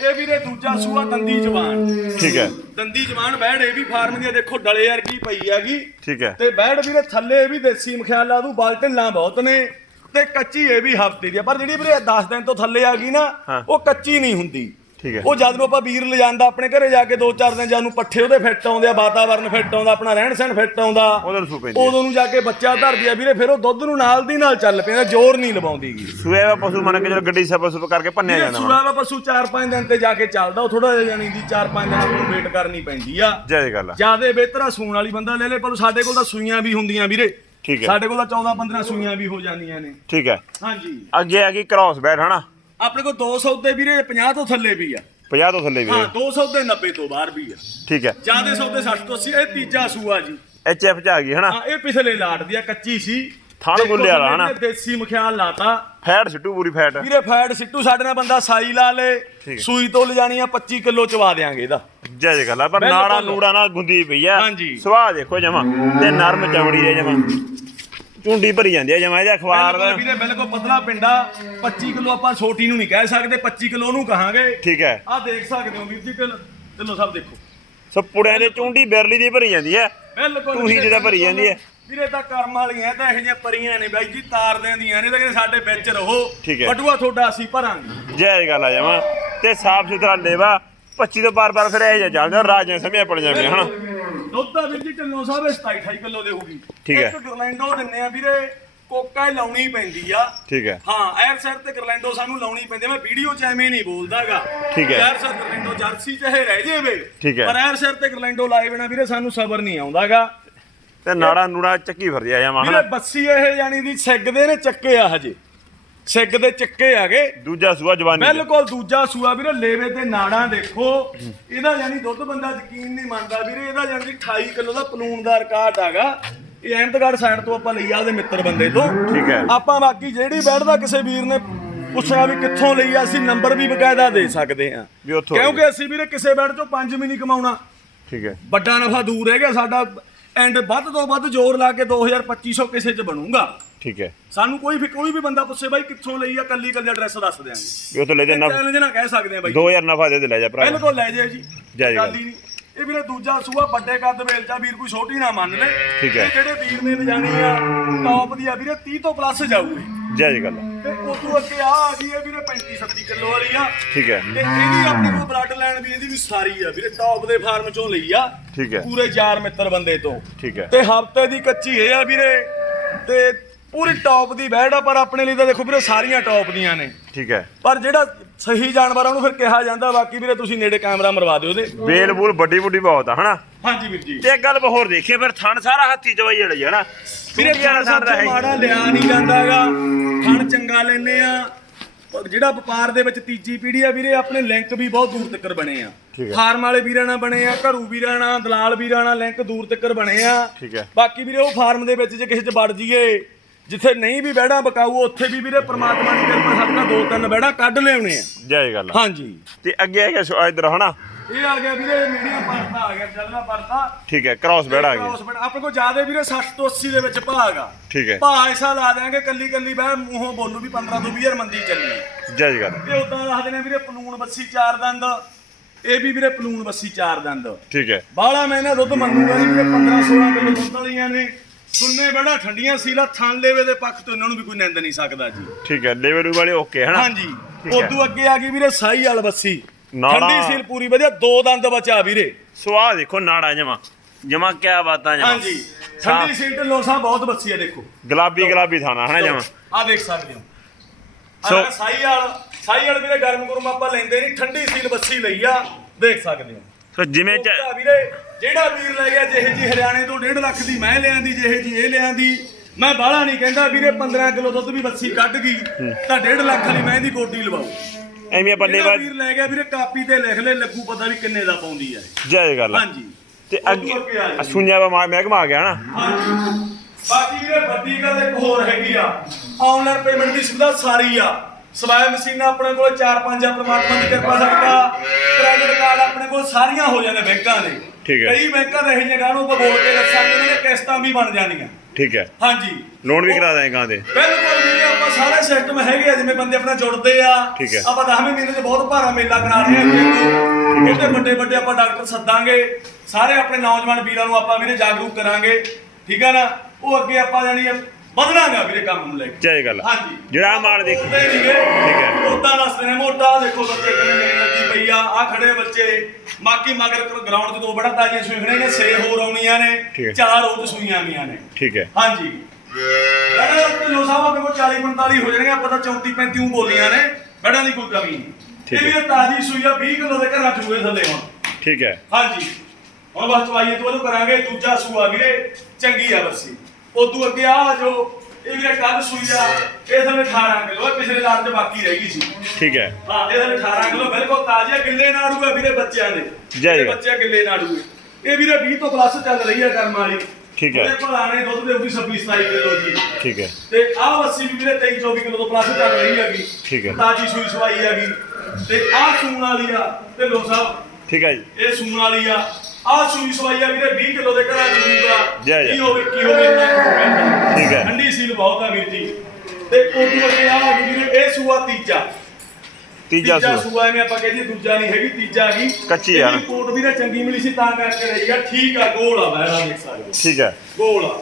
ਇਹ ਵੀਰੇ ਦੂਜਾ ਸੂਆ ਦੰਦੀ ਜਵਾਨ। ਠੀਕ ਹੈ। ਦੰਦੀ ਜਵਾਨ ਬੈੜ ਇਹ ਵੀ ਫਾਰਮ ਦੀ ਆ, ਦੇਖੋ ਡਲੇ ਵਰਗੀ ਪਈ ਹੈਗੀ। ਠੀਕ ਹੈ। ਤੇ ਬੈੜ ਵੀਰੇ ਥੱਲੇ ਇਹ ਵੀ ਦੇਸੀ ਮਖਿਆਲਾ ਦੂ ਬਾਲਟਿਲਾਂ ਬਹੁਤ ਨੇ। ਤੇ ਕੱਚੀ ਇਹ ਵੀ ਹਫ਼ਤੇ ਦੀ ਆ। ਪਰ ਜਿਹੜੀ ਵੀਰੇ 10 ਦਿਨ ਤੋਂ ਥੱਲੇ ਆ ਗਈ ਨਾ ਹਾਂ। ਉਹ ਕੱਚੀ ਨਹੀਂ ਹੁੰਦੀ। ਠੀਕ ਹੈ। ਉਹ ਜਦ ਨੂੰ ਆਪਾਂ ਵੀਰ ਲਿਜਾਂਦਾ ਆਪਣੇ ਘਰੇ ਜਾ ਕੇ 2-4 ਦਿਨ ਜਦ ਨੂੰ ਪੱਠੇ ਉਹਦੇ ਫਿੱਟ ਆਉਂਦੇ ਆ ਵਾਤਾਵਰਨ ਫਿੱਟ ਆਉਂਦਾ ਆਪਣਾ ਰਹਿਣ ਸਹਿਣ ਫਿੱਟ ਆਉਂਦਾ ਉਹਦੇ ਨੂੰ ਸੂ ਪੈਂਦੀ ਹੈ। ਉਦੋਂ ਨੂੰ ਜਾ ਕੇ ਬੱਚਾ ਧਰਦੀ ਆ ਵੀਰੇ ਫਿਰ ਉਹ ਦੁੱਧ ਨੂੰ ਨਾਲ ਦੀ ਨਾਲ ਚੱਲ ਪੈਂਦਾ ਜ਼ੋਰ ਨਹੀਂ ਲਵਾਉਂਦੀਗੀ ਸੂਏ ਵਾ ਪਸ਼ੂ ਮੰਨ ਕੇ ਜਦੋਂ ਗੱਡੀ ਸਫਰ ਸੁਪ ਕਰਕੇ ਭੰਨਿਆ ਜਾਂਦਾ। ਸੂਆ ਵਾ ਪਸ਼ੂ 4-5 ਦਿਨ ਤੇ ਜਾ ਕੇ ਚੱਲਦਾ ਉਹ ਥੋੜਾ ਜਿਹਾ ਜਾਨੀ ਦੀ 4-5 ਦਿਨ ਆਪਾਂ ਨੂੰ ਵੇਟ ਕਰਨੀ ਪੈਂਦੀ ਆ। ਜੈ ਗੱਲ ਆ। ਜਿਆਦੇ ਬਿਹਤਰ ਸੂਣ ਵਾਲੀ ਬੰਦਾ ਲੈ ਲੈ ਪਰ ਸਾਡੇ ਕੋਲ ਤਾਂ ਸੂਈਆਂ ਵੀ ਹੁੰਦੀਆਂ ਵੀਰੇ। ਠੀਕ ਹੈ। ਸਾਡੇ ਕੋਲ ਤਾਂ 14-15 ਸੂਈਆਂ ਵੀ ਹੋ ਜਾਂਦੀਆਂ ਨੇ। ਠੀਕ ਹੈ। ਹਾਂਜੀ। ਅੱਗੇ ਆ ਗਈ ਕ੍ਰਾਸ ਬੈਠ ਹਨਾ? ਆਪਣੇ ਕੋਲ 200 ਦੇ ਵੀਰੇ 50 ਤੋਂ ਥੱਲੇ ਵੀ ਆ। 50 ਤੋਂ ਥੱਲੇ ਵੀ ਹਾਂ ਹੈ। 200 ਦੇ 90 ਤੋਂ ਬਾਹਰ ਵੀ ਆ। ਠੀਕ ਹੈ ਜਿਆਦੇ ਸੌਦੇ 60 ਤੋਂ 80 ਇਹ ਤੀਜਾ ਸੂਆ ਜੀ। ਐਚ ਐਫ ਚ ਆ ਗਈ ਹਨਾ? ਹਾਂ ਇਹ ਪਿਛਲੇ ਲਾਟ ਦੀ ਆ ਕੱਚੀ ਸੀ। ਥਣ ਗੁੱਲੇ ਵਾਲਾ ਹਨਾ। ਦੇਸੀ ਮਖਿਆਲ ਲਾਤਾ। ਫੈਟ ਸਿੱਟੂ ਪੂਰੀ ਫੈਟ ਵੀਰੇ ਫੈਟ ਸਿੱਟੂ ਸਾਡੇ ਨਾਲ ਬੰਦਾ ਸਾਈ ਲਾ ਲੇ। ਸੂਈ ਤੋਂ ਲਿਜਾਣੀ ਆ 25 ਕਿਲੋ ਚਵਾ ਦੇਾਂਗੇ ਇਹਦਾ। ਜੈ ਗੱਲ ਆ ਪਰ। ਨਾੜਾ ਨੂੜਾ ਨਾਲ ਗੁੰਦੀ ਪਈ ਆ। ਹਾਂਜੀ। ਸੁਆਹ ਦੇਖੋ ਜਮਾ ਤੇ ਨਰਮ ਚਮੜੀ ਹੈ ਜਮਾ। ਚੁੰਡੀ ਭਰੀ ਜਾਂਦੀ ਹੈ ਜਮਾ ਇਹਦਾ ਅਖਬਾਰ ਦਾ। ਵੀਰੇ ਬਿਲਕੁਲ ਪਤਲਾ ਪਿੰਡਾ 25 ਕਿਲੋ ਆਪਾਂ ਛੋਟੀ ਨੂੰ ਨਹੀਂ ਕਹਿ ਸਕਦੇ 25 ਕਿਲੋ ਨੂੰ ਕਹਾਂਗੇ। ਠੀਕ ਹੈ। ਆਹ ਦੇਖ ਸਕਦੇ ਹੋ ਵੀਰ ਜੀ ਕਿਲੋ ਸਭ ਦੇਖੋ। ਸੋ ਪੁੜਿਆਂ ਦੇ ਚੁੰਡੀ ਬਿਰਲੀ ਦੀ ਭਰੀ ਜਾਂਦੀ ਹੈ ਬਿਲਕੁਲ ਤੂੰ ਹੀ ਵੀਰੇ, ਜਿਹਦਾ ਭਰੀ ਜਾਂਦੀ ਹੈ। ਵੀਰੇ। ਤਾਂ ਕਰਮ ਵਾਲੀਆਂ ਤਾਂ ਇਹੋ ਜਿਹੀਆਂ ਪਰੀਆਂ ਨੇ ਬਾਈ ਜੀ ਤਾਰ ਦਿੰਦੀਆਂ ਨੇ ਤਾਂ ਕਹਿੰਦੇ ਸਾਡੇ ਵਿੱਚ ਰਹੋ। ਬਟੂਆ ਤੁਹਾਡਾ ਅਸੀਂ ਭਰਾਂਗੇ। ਜੈ ਗੱਲ ਆ ਜਮਾ। ਤੇ ਸਾਫ਼ ਸੁਥਰਾ ਲੇਵਾ। 25 ਤੋਂ ਬਾਰ ਬਾਰ ਫਿਰ ਇਹ ਜਿਹਾ ਚੱਲਦਾ ਰਾਜਾਂ ਸਮੇਂ ਪੜ ਜਾਂਦੇ ਹਨਾ? ਦੁੱਧ ਦਾ ਵੀਰ ਜੀ ਸਾਹਿਬ 27 28 ਕਿਲੋ ਦੇ ਹੋਊਗੀ ਠੀਕ ਹੈ। ਇੱਕ ਗਰਲੈਂਡੋ ਦਿੰਨੇ ਆ ਵੀਰੇ ਕੋਕਾ ਹੀ ਲਾਉਣੀ ਪੈਂਦੀ ਆ ਠੀਕ ਹੈ ਹਾਂ ਐਰ ਸਰ ਤੇ ਗਰਲੈਂਡੋ ਸਾਨੂੰ ਲਾਉਣੀ ਪੈਂਦੀ ਆ। ਮੈਂ ਵੀਡੀਓ ਚ ਐਵੇਂ ਨਹੀਂ ਬੋਲਦਾਗਾ ਠੀਕ ਹੈ। ਐਰ ਸਰ ਗਰਲੈਂਡੋ ਜਰਸੀ ਚਾਹੇ ਰਹਿ ਜਾਵੇ ਠੀਕ ਹੈ। ਪਰ ਐਰ ਸਰ ਤੇ ਗਰਲੈਂਡੋ ਲਾਏ ਬਿਨਾ ਵੀਰੇ ਸਾਨੂੰ ਸਬਰ ਨਹੀਂ ਆਉਂਦਾਗਾ ਤੇ ਨਾੜਾ ਨੂੜਾ ਚੱਕੀ ਫਿਰਦੀ ਆ ਜਾਵਾਂ ਵੀਰੇ ਬੱਸੀ ਇਹ ਜਾਨੀ ਦੀ ਸਿੱਗਦੇ ਨੇ ਚੱਕੇ ਆ ਹਜੇ ਸਿੱਗ ਦੇ ਚੱਕੇ ਆਗੇ ਦੂਜਾ ਸੂਆ ਜਵਾਨੀ ਚ। ਬਿਲਕੁਲ ਦੂਜਾ ਸੂਆ ਵੀਰੇ ਲੇਵੇ ਤੇ ਨਾੜਾਂ ਦੇਖੋ। ਇਹਦਾ ਯਾਨੀ ਦੁੱਧ ਬੰਦਾ ਯਕੀਨ ਨਹੀਂ ਮੰਨਦਾ ਵੀਰੇ ਇਹਦਾ ਯਾਨੀ ਕਿ 28 ਕਿਲੋ ਦਾ ਪਲੂਨਦਾਰ ਰਿਕਾਰਡ ਹੈਗਾ। ਇਹ ਅਹਿਮਦਗੜ੍ਹ ਸਾਈਡ ਤੋਂ ਆਪਾਂ ਲਈ ਆ ਉਹਦੇ ਮਿੱਤਰ ਬੰਦੇ ਤੋਂ। ਠੀਕ ਹੈ। ਆਪਾਂ ਬਾਕੀ ਜਿਹੜੀ ਬੈਠਦਾ ਕਿਸੇ ਵੀਰ ਨੇ ਪੁੱਛਣਾ ਵੀ ਕਿੱਥੋਂ ਲਈ ਆ ਅਸੀਂ ਨੰਬਰ ਵੀ ਬਕਾਇਦਾ ਦੇ ਸਕਦੇ ਆ ਵੀ ਉੱਥੋਂ ਕਿਉਂਕਿ ਅਸੀਂ ਵੀਰੇ ਕਿਸੇ ਬੈਠ ਤੋਂ ਪੰਜ ਵੀ ਨਹੀਂ ਕਮਾਉਣਾ। ਠੀਕ ਹੈ। ਵੱਡਾ ਨਫਾ ਦੂਰ ਰਹਿ ਗਿਆ ਸਾਡਾ ਐਂਡ ਵੱਧ ਤੋਂ ਵੱਧ ਜ਼ੋਰ ਲਾ ਕੇ 2250 ਕਿਸੇ ਚ ਬਣੂਗਾ। ਠੀਕ ਹੈ। ਸਾਨੂੰ ਕੋਈ ਵੀ ਕੋਈ ਵੀ ਬੰਦਾ ਪੁੱਛੇ ਬਾਈ ਕਿੱਥੋਂ ਲਈ ਆ ਕੱਲੀ ਕੱਲੀ ਐਡਰੈਸ ਦੱਸ ਦਿਆਂਗੇ। ਵੀ ਉੱਥੋਂ ਲੈ ਜਾ ਨਫ ਚੈਲੰਜ ਨਾ ਕਹਿ ਸਕਦੇ ਆ ਬਾਈ। 2000 ਨਫਾ ਦੇ ਦੇ ਲੈ ਜਾ ਭਰਾ। ਬਿਲਕੁਲ ਲੈ ਜਾਏ ਜੀ। ਜਾਏਗਾ। ਗੱਲ ਹੀ ਨਹੀਂ ਇਹ ਵੀਰੇ ਦੂਜਾ ਸੂਆ ਵੱਡੇ ਕੱਦ ਵੇਲਚਾ ਵੀਰ ਕੋਈ ਛੋਟੀ ਨਾ ਮੰਨ ਲੈ। ਠੀਕ ਹੈ। ਇਹ ਜਿਹੜੇ ਵੀਰ ਨੇ ਲਿਜਾਣੀ ਆ ਟੌਪ ਦੀ ਆ ਵੀਰੇ 30 ਤੋਂ ਪਲੱਸ ਜਾਊਗੀ। ਜੈ ਜੀ ਗੱਲ। ਤੇ ਉਦੋਂ ਅੱਗੇ ਆ ਆ ਗਈ ਹੈ ਵੀਰੇ 35 37 ਕਿਲੋ ਵਾਲੀ ਆ। ਠੀਕ ਹੈ। ਤੇ ਇਹਦੀ ਆਪਣੇ ਕੋਲ ਬਲੱਡ ਲਾਈਨ ਵੀ ਇਹਦੀ ਵੀ ਸਾਰੀ ਆ ਵੀਰੇ ਟੌਪ ਦੇ ਫਾਰਮ ਚੋਂ ਲਈ ਆ। ਠੀਕ ਹੈ। ਪੂਰੇ ਯਾਰ ਮਿੱਤਰ ਬੰਦੇ ਤੋਂ। ਠੀਕ ਹੈ। ਤੇ ਹਫ਼ਤੇ ਦੀ ਕੱਚੀ ਇਹ ਆ ਵੀਰੇ। ਤੇ ਪੂਰੀ ਟੌਪ ਦੀ ਬੈੜ ਆ ਪਰ ਆਪਣੇ ਲਈ ਤਾਂ ਦੇਖੋ ਵੀਰੇ ਸਾਰੀਆਂ ਟੌਪ ਦੀਆਂ ਨੇ। ਠੀਕ ਹੈ। ਪਰ ਜਿਹੜਾ ਸਹੀ ਜਾਨਵਰ ਆ ਉਹਨੂੰ ਫਿਰ ਕਿਹਾ ਜਾਂਦਾ ਬਾਕੀ ਵੀਰੇ ਤੁਸੀਂ ਨੇੜੇ ਕੈਮਰਾ ਮਰਵਾ ਦਿਓ ਉਹਦੇ। ਬੇਲ ਬੂਲ ਵੱਡੀ ਵੱਡੀ ਬਹੁਤ ਆ ਹਨਾ? ਹਾਂਜੀ ਵੀਰ ਜੀ। ਤੇ ਇੱਕ ਗੱਲ ਹੋਰ ਦੇਖੀਏ ਫਿਰ ਥਣ ਸਾਰਾ ਹੱਥੀ ਚਵਾਈ ਵਾਲੀ ਹੈ ਹਨਾ? ਵੀਰੇ ਥਣ ਹੈ ਮਾੜਾ ਲਿਆ ਨਹੀਂ ਜਾਂਦਾਗਾ ਥਣ ਚੰਗਾ ਲੈਨੇ ਆ। ਜਿਹੜਾ ਵਪਾਰ ਦੇ ਵਿੱਚ ਤੀਜੀ ਪੀੜ੍ਹੀ ਆ ਵੀਰੇ ਆਪਣੇ ਲਿੰਕ ਵੀ ਬਹੁਤ ਦੂਰ ਤੱਕ ਬਣੇ ਆ। ਫਾਰਮ ਵਾਲੇ ਵੀਰਾਂ ਨਾਲ ਬਣੇ ਆ ਘਰੂ ਵੀਰਾਂ ਨਾਲ ਦਲਾਲ ਵੀਰਾਂ ਨਾਲ ਲਿੰਕ ਦੂਰ ਤੱਕ ਬਣੇ ਆ। ਬਾਕੀ ਵੀਰੇ ਉਹ ਫਾਰਮ ਦੇ ਵਿੱਚ ਜੇ ਕਿਸੇ 'ਚ ਵੜ ਜੀਏ ਜਿੱਥੇ ਨਹੀਂ ਵੀ ਬਹਿੜਾ ਬਕਾਊ ਉੱਥੇ ਵੀ ਵੀਰੇ ਪ੍ਰਮਾਤਮਾ ਦੀ ਕਿਰਪਾ ਸਾਡੇ ਨਾਲ ਦੋ ਤਿੰਨ ਬਹਿੜਾ ਕੱਢ ਲਿਆਉਣੇ ਆ। ਜੈ ਜੀ ਗੱਲ ਆ। ਹਾਂਜੀ। ਤੇ ਅੱਗੇ ਹੈਗਾ ਸੋ ਇਧਰ ਹਨਾ? ਇਹ ਆ ਗਿਆ ਵੀਰੇ ਮੀਡੀਅਮ ਪਰਤਾ ਆ ਗਿਆ ਜਲਦਾ ਪਰਤਾ ਠੀਕ ਹੈ ਕ੍ਰਾਸ ਬੈੜ ਆ ਕ੍ਰਾਸ ਬੈੜ ਆਪਣੇ ਕੋਲ ਜ਼ਿਆਦਾ ਵੀਰੇ 60 ਤੋਂ 80 ਦੇ ਵਿੱਚ ਭਾਗ ਆ। ਠੀਕ ਹੈ। ਭਾਅ ਐਸਾ ਲਾ ਦਿਆਂਗੇ ਕੱਲੀ ਕੱਲੀ ਬਹਿ ਮੂੰਹੋਂ ਬੋਲੂ ਵੀ 15 ਤੋਂ 20 ਮੰਦੀ ਚੱਲੀ ਜੈ ਗੱਲ। ਇਹ ਉਦਾਂ ਦੱਸਦੇ ਨੇ ਵੀਰੇ ਪਲੂਣ ਬੱਸੀ ਚਾਰ ਦੰਦ। ਇਹ ਵੀ ਵੀਰੇ ਪਲੂਣ ਬੱਸੀ ਚਾਰ ਦੰਦ। ਠੀਕ ਹੈ। ਬਾਹਲਾ ਮੈਂ ਇਹਨਾਂ ਦੁੱਧ ਮੰਨੂਗਾ ਨਹੀਂ ਵੀਰੇ 15 16 ਕਿਲੋ ਦੁੱਧ ਵਾਲੀਆਂ ਨੇ। ਸੁੰਨੇ ਬੜਾ ਠੰਡੀਆਂ ਸੀਲਾ ਥਣ ਲੇਵੇ ਦੇ ਪੱਖ ਤੋਂ ਇਹਨਾਂ ਨੂੰ ਵੀ ਕੋਈ ਨਿੰਦ ਨਹੀਂ ਸਕਦਾ ਜੀ। ਠੀਕ ਹੈ ਲੇਵਰ ਵਾਲੇ ਓਕੇ ਹਨਾ ਹਾਂਜੀ। ਠੀਕ ਹੈ। ਉਦੋਂ ਅੱਗੇ ਆ ਗਈ ਵੀਰੇ ਸਾਈ ਵਾਲ ਬੱਸੀ। ਠੰਡੀ ਸੀਲ ਪੂਰੀ ਵਧੀਆ ਦੋ ਦੰਦ ਬਚਾ ਵੀਰੇ। ਸਵਾਹ ਦੇਖੋ ਨਾੜਾ ਜਮਾ। ਜਮਾ ਕਿਆ ਬਾਤਾਂ ਜਮਾ। ਹਾਂਜੀ। ਠੰਡੀ ਸੀਲ ਢਿੱਲੋਂ ਸਾਹਿਬ ਬਹੁਤ ਬੱਸੀ ਆ ਦੇਖੋ। ਗੁਲਾਬੀ ਗੁਲਾਬੀ ਥਾਣਾ ਹਨਾ ਜਮਾ? ਆ ਦੇਖ ਸਕਦੇ ਹੋ। ਸੋ- ਸੋ ਸਾਈ ਵਾਲ ਸਾਈ ਵਾਲ ਵੀਰੇ ਗਰਮ ਗਰਮ ਆਪਾਂ ਲੈਂਦੇ ਨਹੀਂ ਠੰਡੀ ਸੀਲ ਬੱਸੀ ਲਈ ਆ। ਦੇਖ ਸਕਦੇ ਹੋ। ਸੋ ਜਿਵੇਂ ਚ ਵੀਰੇ ਜਿਹੜਾ ਵੀਰ ਲੈ ਗਿਆ ਜਿਹੇ ਜੀ ਹਰਿਆਣੇ ਤੋਂ 1.5 ਲੱਖ ਦੀ ਮੈਂ ਲਿਆਂਦੀ ਜਿਹੇ ਜੀ ਇਹ ਲਿਆਂਦੀ। ਮੈਂ ਬਾਹਲਾ ਨਹੀਂ ਕਹਿੰਦਾ ਵੀਰੇ 15 ਕਿਲੋ ਦੁੱਧ ਵੀ ਬੱਸੀ ਕੱਢ ਗਈ ਤਾਂ 1.5 ਲੱਖ ਵਾਲੀ ਮੈਂ ਦੀ ਕੋਟੀ ਲਵਾਓ ਐਵੇਂ ਆਪਾਂ ਜਿਹੜਾ ਲੇਵਾ ਵੀਰ ਲੈ ਗਿਆ ਵੀਰੇ ਕਾਪੀ ਤੇ ਲਿਖ ਲੈ ਲੱਗੂ ਪਤਾ ਵੀ ਕਿੰਨੇ ਦਾ ਪਾਉਂਦੀ ਹੈ ਜੈ ਜੀ ਗੱਲ ਆ। ਹਾਂਜੀ। ਤੇ ਅੱਗੇ ਅੱਗੇ ਆ ਜੀ। ਸੁਣਿਆ ਵਾ ਮਹਿਕਮਾ ਆ ਗਿਆ ਨਾ। ਹਾਂਜੀ। ਬਾਕੀ ਵੀਰੇ ਵੱਡੀ ਗੱਲ ਇੱਕ ਹੋਰ ਹੈਗੀ ਆ। ਆਨਲਾਈਨ ਪੇਮੈਂਟ ਦੀ ਸੁਵਿਧਾ ਸਾਰੀ ਆ। ਸਵਾਇ ਮਸ਼ੀਨਾਂ ਆਪਣੇ ਕੋਲ 4-5 ਆ ਪ੍ਰਮਾਤਮਾ ਦੀ ਕਿਰਪਾ ਸਦਕਾ ਕ੍ਰੈਡਿਟ ਕਾਰਡ ਆਪਣੇ ਕੋਲ ਸਾਰੀਆਂ ਹੋ ਜਾਂਦੇ ਬੈਂਕਾਂ ਦੇ। ਠੀਕ ਹੈ। ਕਈ ਬੈਂਕਾਂ ਦੇ ਇਹ ਜਗ੍ਹਾ ਨੂੰ ਆਪਾਂ ਬੋਲ ਕੇ ਦੱਸਾਂਗੇ ਉਹਨਾਂ ਨੇ ਕਿਸ਼ਤਾਂ ਵੀ ਬਣ ਜਾਣੀਆਂ। ਠੀਕ ਹੈ। ਹਾਂਜੀ। ਲੋਨ ਵੀ ਕਰਾ ਦੇਗਾ ਦੇ। ਬਿਲਕੁਲ ਵੀਰੇ ਆਪਾਂ ਸਾਰੇ ਸਿਸਟਮ ਹੈਗੇ ਆ ਜਿਵੇਂ ਬੰਦੇ ਆਪਣਾ ਜੁੜਦੇ ਆ। ਠੀਕ ਹੈ। ਆਪਾਂ 10ਵੇਂ ਮਹੀਨੇ 'ਚ ਬਹੁਤ ਭਾਰਾ ਮੇਲਾ ਕਰਾ ਰਹੇ ਹਾਂ ਅੱਗੇ ਉਹਦੇ ਵੱਡੇ ਵੱਡੇ ਆਪਾਂ ਡਾਕਟਰ ਸੱਦਾਂਗੇ। ਸਾਰੇ ਆਪਣੇ ਨੌਜਵਾਨ ਵੀਰਾਂ ਨੂੰ ਆਪਾਂ ਵੀਰੇ ਜਾਗਰੂਕ ਕਰਾਂਗੇ। ਠੀਕ ਆ ਨਾ? ਉਹ ਅੱਗੇ ਆਪਾਂ ਜਾਨੀ ਵਧਣਾਗਾ ਵੀਰੇ ਕੰਮ ਨੂੰ ਲੈ ਕੇ। ਜੀ ਗੱਲ। ਆ। ਹਾਂਜੀ। ਜਿਹੜਾ ਆਹ ਮਾਲ ਦੇਖ। ਠੀਕ ਹੈ ਠੀਕ ਹੈ। ਉਦਾਂ ਦੱਸਦੇ ਨੇ ਮੋਟਾ ਦੇਖੋ ਬੱਚੇ ਕਿੰਨੇ ਮੇਰੀ ਲੱਗੀ ਪਈ ਆ। ਆ ਖੜੇ ਬੱਚੇ। ਬਾਕੀ ਮਗਰ ਗਰਾਊਂਡ 'ਚ ਦੋ ਬੜਾ ਤਾਜ਼ੀਆਂ ਸੂਈਆਂ ਨੇ ਸੇ ਹੋਰ ਆਉਣੀਆਂ ਠੀਕ ਹੈ। ਨੇ ਚਾਰ ਉਹ ਸੂਈਆਂ ਆਈਆਂ ਨੇ। ਠੀਕ ਹੈ। ਹਾਂਜੀ। ਬੜਾ ਕਿਲੋ ਸਾਹਿਬ ਆਪਣੇ ਕੋਲ 40 45 ਹੋ ਜਾਣਗੇ ਆਪਾਂ ਤਾਂ 34 35 ਬੋਲੀਆਂ ਨੇ। ਬੜਾ ਦੀ ਕੋਈ ਕਮੀ ਨਹੀਂ। ਇਹ ਵੀ ਤਾਜ਼ੀ ਸੂਈ ਆ 20 ਕਿਲੋ ਦੇ ਘਰਾਂ ਚ ਹੋਏ ਥੱਲੇ ਹੁਣ। ਠੀਕ ਹੈ। ਹਾਂਜੀ। ਹੁਣ ਬਸ ਚਵਾਈਏ ਤੋਂ ਕਰਾਂਗੇ ਦੂਜਾ ਸੂਆ ਵੀਰੇ ਚੰਗੀ ਆ ਬੱਸੀ ਉਦੋਂ ਅੱਗੇ ਆ ਜੋ ਇਹ ਵੀਰੇ ਕੱਲ ਸੂਈ ਆ। ਇਹ ਥੱਲੇ 18 ਕਿਲੋ ਪਿਛਲੇ ਲਾਲ ਤੇ ਬਾਕੀ ਰਹਿ ਗਈ ਸੀ। ਠੀਕ ਹੈ। ਹਾਂ ਇਹ ਥੱਲੇ 18 ਕਿਲੋ ਬਿਲਕੁਲ ਤਾਜ਼ੇ ਗਿੱਲੇ ਨਾੜੂਗਾ ਵੀਰੇ ਬੱਚਿਆਂ ਦੇ। ਜੈ ਜੈ। ਬੱਚੇ ਗਿੱਲੇ ਨਾੜੂਗੇ ਇਹ ਵੀਰੇ 20 ਤੋਂ ਪਲੱਸ ਚੱਲ ਰਹੀ ਆ ਕਰਮ ਵਾਲੀ। ਠੀਕ ਹੈ। ਉਹਦੇ ਕੋਲ ਆਣੇ ਦੁੱਧ ਦੇ 26 27 ਕਿਲੋ ਜੀ ਠੀਕ ਹੈ। ਤੇ ਆਹ ਲੱਸੀ ਵੀ ਵੀਰੇ 23 24 ਕਿਲੋ ਤੋਂ ਪਲੱਸ ਚੱਲ ਰਹੀ ਹੈਗੀ। ਠੀਕ ਹੈ। ਤਾਜੀ ਸੂਈ ਸਵਾਈ ਹੈਗੀ। ਤੇ ਆਹ ਸੂਣ ਵਾਲੀ ਆ ਤੇ ਲੋ ਸਾਹਿਬ। ਠੀਕ ਹੈ ਜੀ। ਇਹ ਸੂਣ ਵਾਲੀ ਆ। ਆਹ ਸੂਈ ਸਵਾਈ ਆ ਵੀਰੇ 20 ਕਿਲੋ ਦੇ ਘਰਾਂ ਜੈ ਜੈ। ਕੀ ਹੋਵੇ ਕੀ ਹੋਵੇ ਠੀਕ ਹੈ। ਠੰਡੀ ਸੀਲ ਬਹੁਤ ਆ ਵੀਰ ਜੀ। ਤੇ ਉਦੋਂ ਅੱਗੇ ਆ ਗਈ ਵੀਰੇ ਇਹ ਸੂਆ ਤੀਜਾ। ਤੀਜਾ ਸੂਆ। ਸੂਆ ਐਵੇਂ ਆਪਾਂ ਕਹਿੰਦੇ ਦੂਜਾ ਨਹੀਂ ਹੈਗੀ ਤੀਜਾ ਹੈਗੀ। ਕੱਚੀ ਆ। ਕੋਟ ਵੀਰੇ ਚੰਗੀ ਮਿਲੀ ਸੀ ਤਾਂ ਕਰਕੇ ਰਹੀ ਆ। ਠੀਕ ਆ ਗੋਲ ਆ ਬਹਿਰਾ ਦੇਖ ਸਕਦੇ। ਠੀਕ ਹੈ ਗੋਲ ਆ।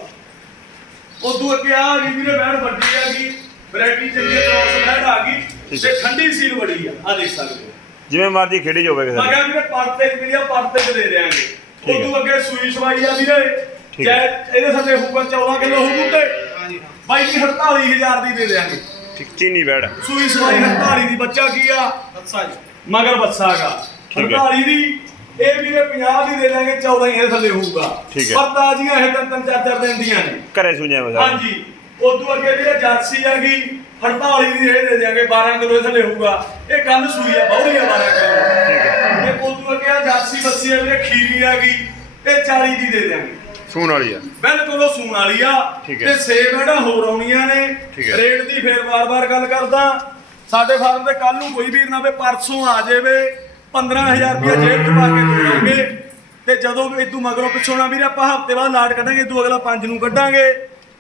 ਉਦੋਂ ਅੱਗੇ ਆ ਗਈ ਵੀਰੇ ਬੈੜ ਵੱਡੀ ਆ ਗਈ। ਵੈਰਾਈਟੀ ਚੰਗੀ ਕ੍ਰੋਸ ਬੈੜ ਆ ਗਈ। ਤੇ ਠੰਡੀ ਸੀਲ ਬੜੀ ਆ। ਆ ਦੇਖ ਸਕਦੇ ਜਿਵੇਂ ਮਰਜ਼ੀ ਖੇਡੀ ਜਾਵੇ ਕਿਸੇ ਮੈਂ ਕਿਹਾ ਵੀਰੇ ਪਰਤੇ ਜਿਹੜੀ ਆ ਪਰਤੇ ਚ ਦੇ ਦੇਾਂਗੇ। ਉਦੋਂ ਅੱਗੇ ਸੂਈ ਸਵਾਈ ਆ ਵੀਰੇ। ਠੀਕ ਜੈ ਹੈ। ਇਹਦੇ ਥੱਲੇ ਹੋਊਗਾ 14 ਕਿਲੋ ਹੋਊ ਬੁੱਤੇ ਬਾਈ ਜੀ 48000 ਦੀ ਦੇ ਦੇਾਂਗੇ ਠੀਕ ਚੀਨੀ ਬੈੜ। ਸੂਈ ਸਵਾਈ 48 ਦੀ ਬੱਚਾ ਕੀ ਆ? ਬੱਸਾ ਜੀ। ਮਗਰ ਬੱਸਾ ਹੈ। 48 ਦੀ ਇਹ ਵੀਰੇ 50 ਦੀ ਦੇ ਦਾਂਗੇ 14 ਹੀ ਇਹ ਥੱਲੇ ਹੋਊਗਾ। ਠੀਕ ਹੈ। ਪਰ ਤਾਜ਼ੀਆਂ ਇਹ ਤਿੰਨ ਤਿੰਨ ਚਾਰ ਚਾਰ ਦਿਨ ਦੀਆਂ ਨੇ। ਘਰੇ ਸੁਣਿਆ ਵਾ ਹਾਂਜੀ। ਉਦੋਂ ਅੱਗੇ ਵੀਰੇ ਜਰਸੀ ਆ ਗਈ 48 ਦੀ ਇਹ ਦੇ ਦਿਆਂਗੇ 12 ਕਿਲੋ ਥੱਲੇ ਹੋਊਗਾ। ਇਹ ਕੱਲ ਸੂਈ ਆ ਬਹੁੜੀ ਆ 12 ਕਿਲੋ। ਠੀਕ ਹੈ। ਇਹ ਉਦੋਂ ਅੱਗੇ ਆ ਜਰਸੀ ਬੱਸੀ ਆ ਵੀਰੇ ਖੀਰੀ ਆ ਗਈ ਇਹ 40 ਦੀ ਦੇ ਦਿਆਂਗੇ। ਸੂਣ ਵਾਲੀ ਆ। ਬਿਲਕੁਲ ਉਹ ਸੂਣ ਵਾਲੀ ਆ। ਤੇ ਸੇਬ ਜਿਹੜਾ ਹੋਰ ਆਉਣੀਆਂ ਨੇ। ਰੇਟ ਦੀ ਫੇਰ ਵਾਰ-ਵਾਰ ਗੱਲ ਕਰਦਾ। ਸਾਡੇ ਫਾਰਮ ਤੇ ਕੱਲ ਨੂੰ ਕੋਈ ਵੀਰ ਨਾ ਵੇ ਪਰਸੋਂ ਆ ਜਾਵੇ। 15000 ਰੁਪਏ ਜੇਬ ਚ ਪਾ ਕੇ ਦੋਗੇ ਤੇ ਜਦੋਂ ਇਦੋਂ ਮਗਰੋਂ ਪਿੱਛੋਂ ਨਾ ਵੀਰ ਆਪਾਂ ਹਫ਼ਤੇ ਬਾਅਦ ਲਾਟ ਕੱਢਾਂਗੇ ਇਦੋਂ ਅਗਲਾ 5 ਨੂੰ ਕੱਢਾਂਗੇ।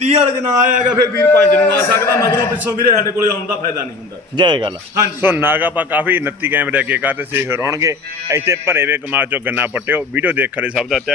30 ਵਾਲੇ ਦਿਨ ਆਏਗਾ ਫਿਰ ਵੀਰ 5 ਨੂੰ ਆ ਸਕਦਾ ਮਗਰੋਂ ਪਿੱਛੋਂ ਵੀਰੇ ਸਾਡੇ ਕੋਲੇ ਆਉਣ ਦਾ ਫਾਇਦਾ ਨਹੀਂ ਹੁੰਦਾ। ਜੈ ਗੱਲ। ਹਾਂਜੀ। ਸੋ ਨਾਗ ਆਪਾਂ ਕਾਫੀ 29 ਕੈਮਰੇ ਅੱਗੇ ਕਰਤੇ ਸੀ ਹੋਣਗੇ ਇੱਥੇ ਭਰੇ ਵੇ ਕਮਾ ਚੋਂ ਗੰਨਾ ਪੱਟਿਓ ਵੀਡੀਓ ਦੇਖਣ ਲਈ ਸਭ ਦਾ ਧੰਨ-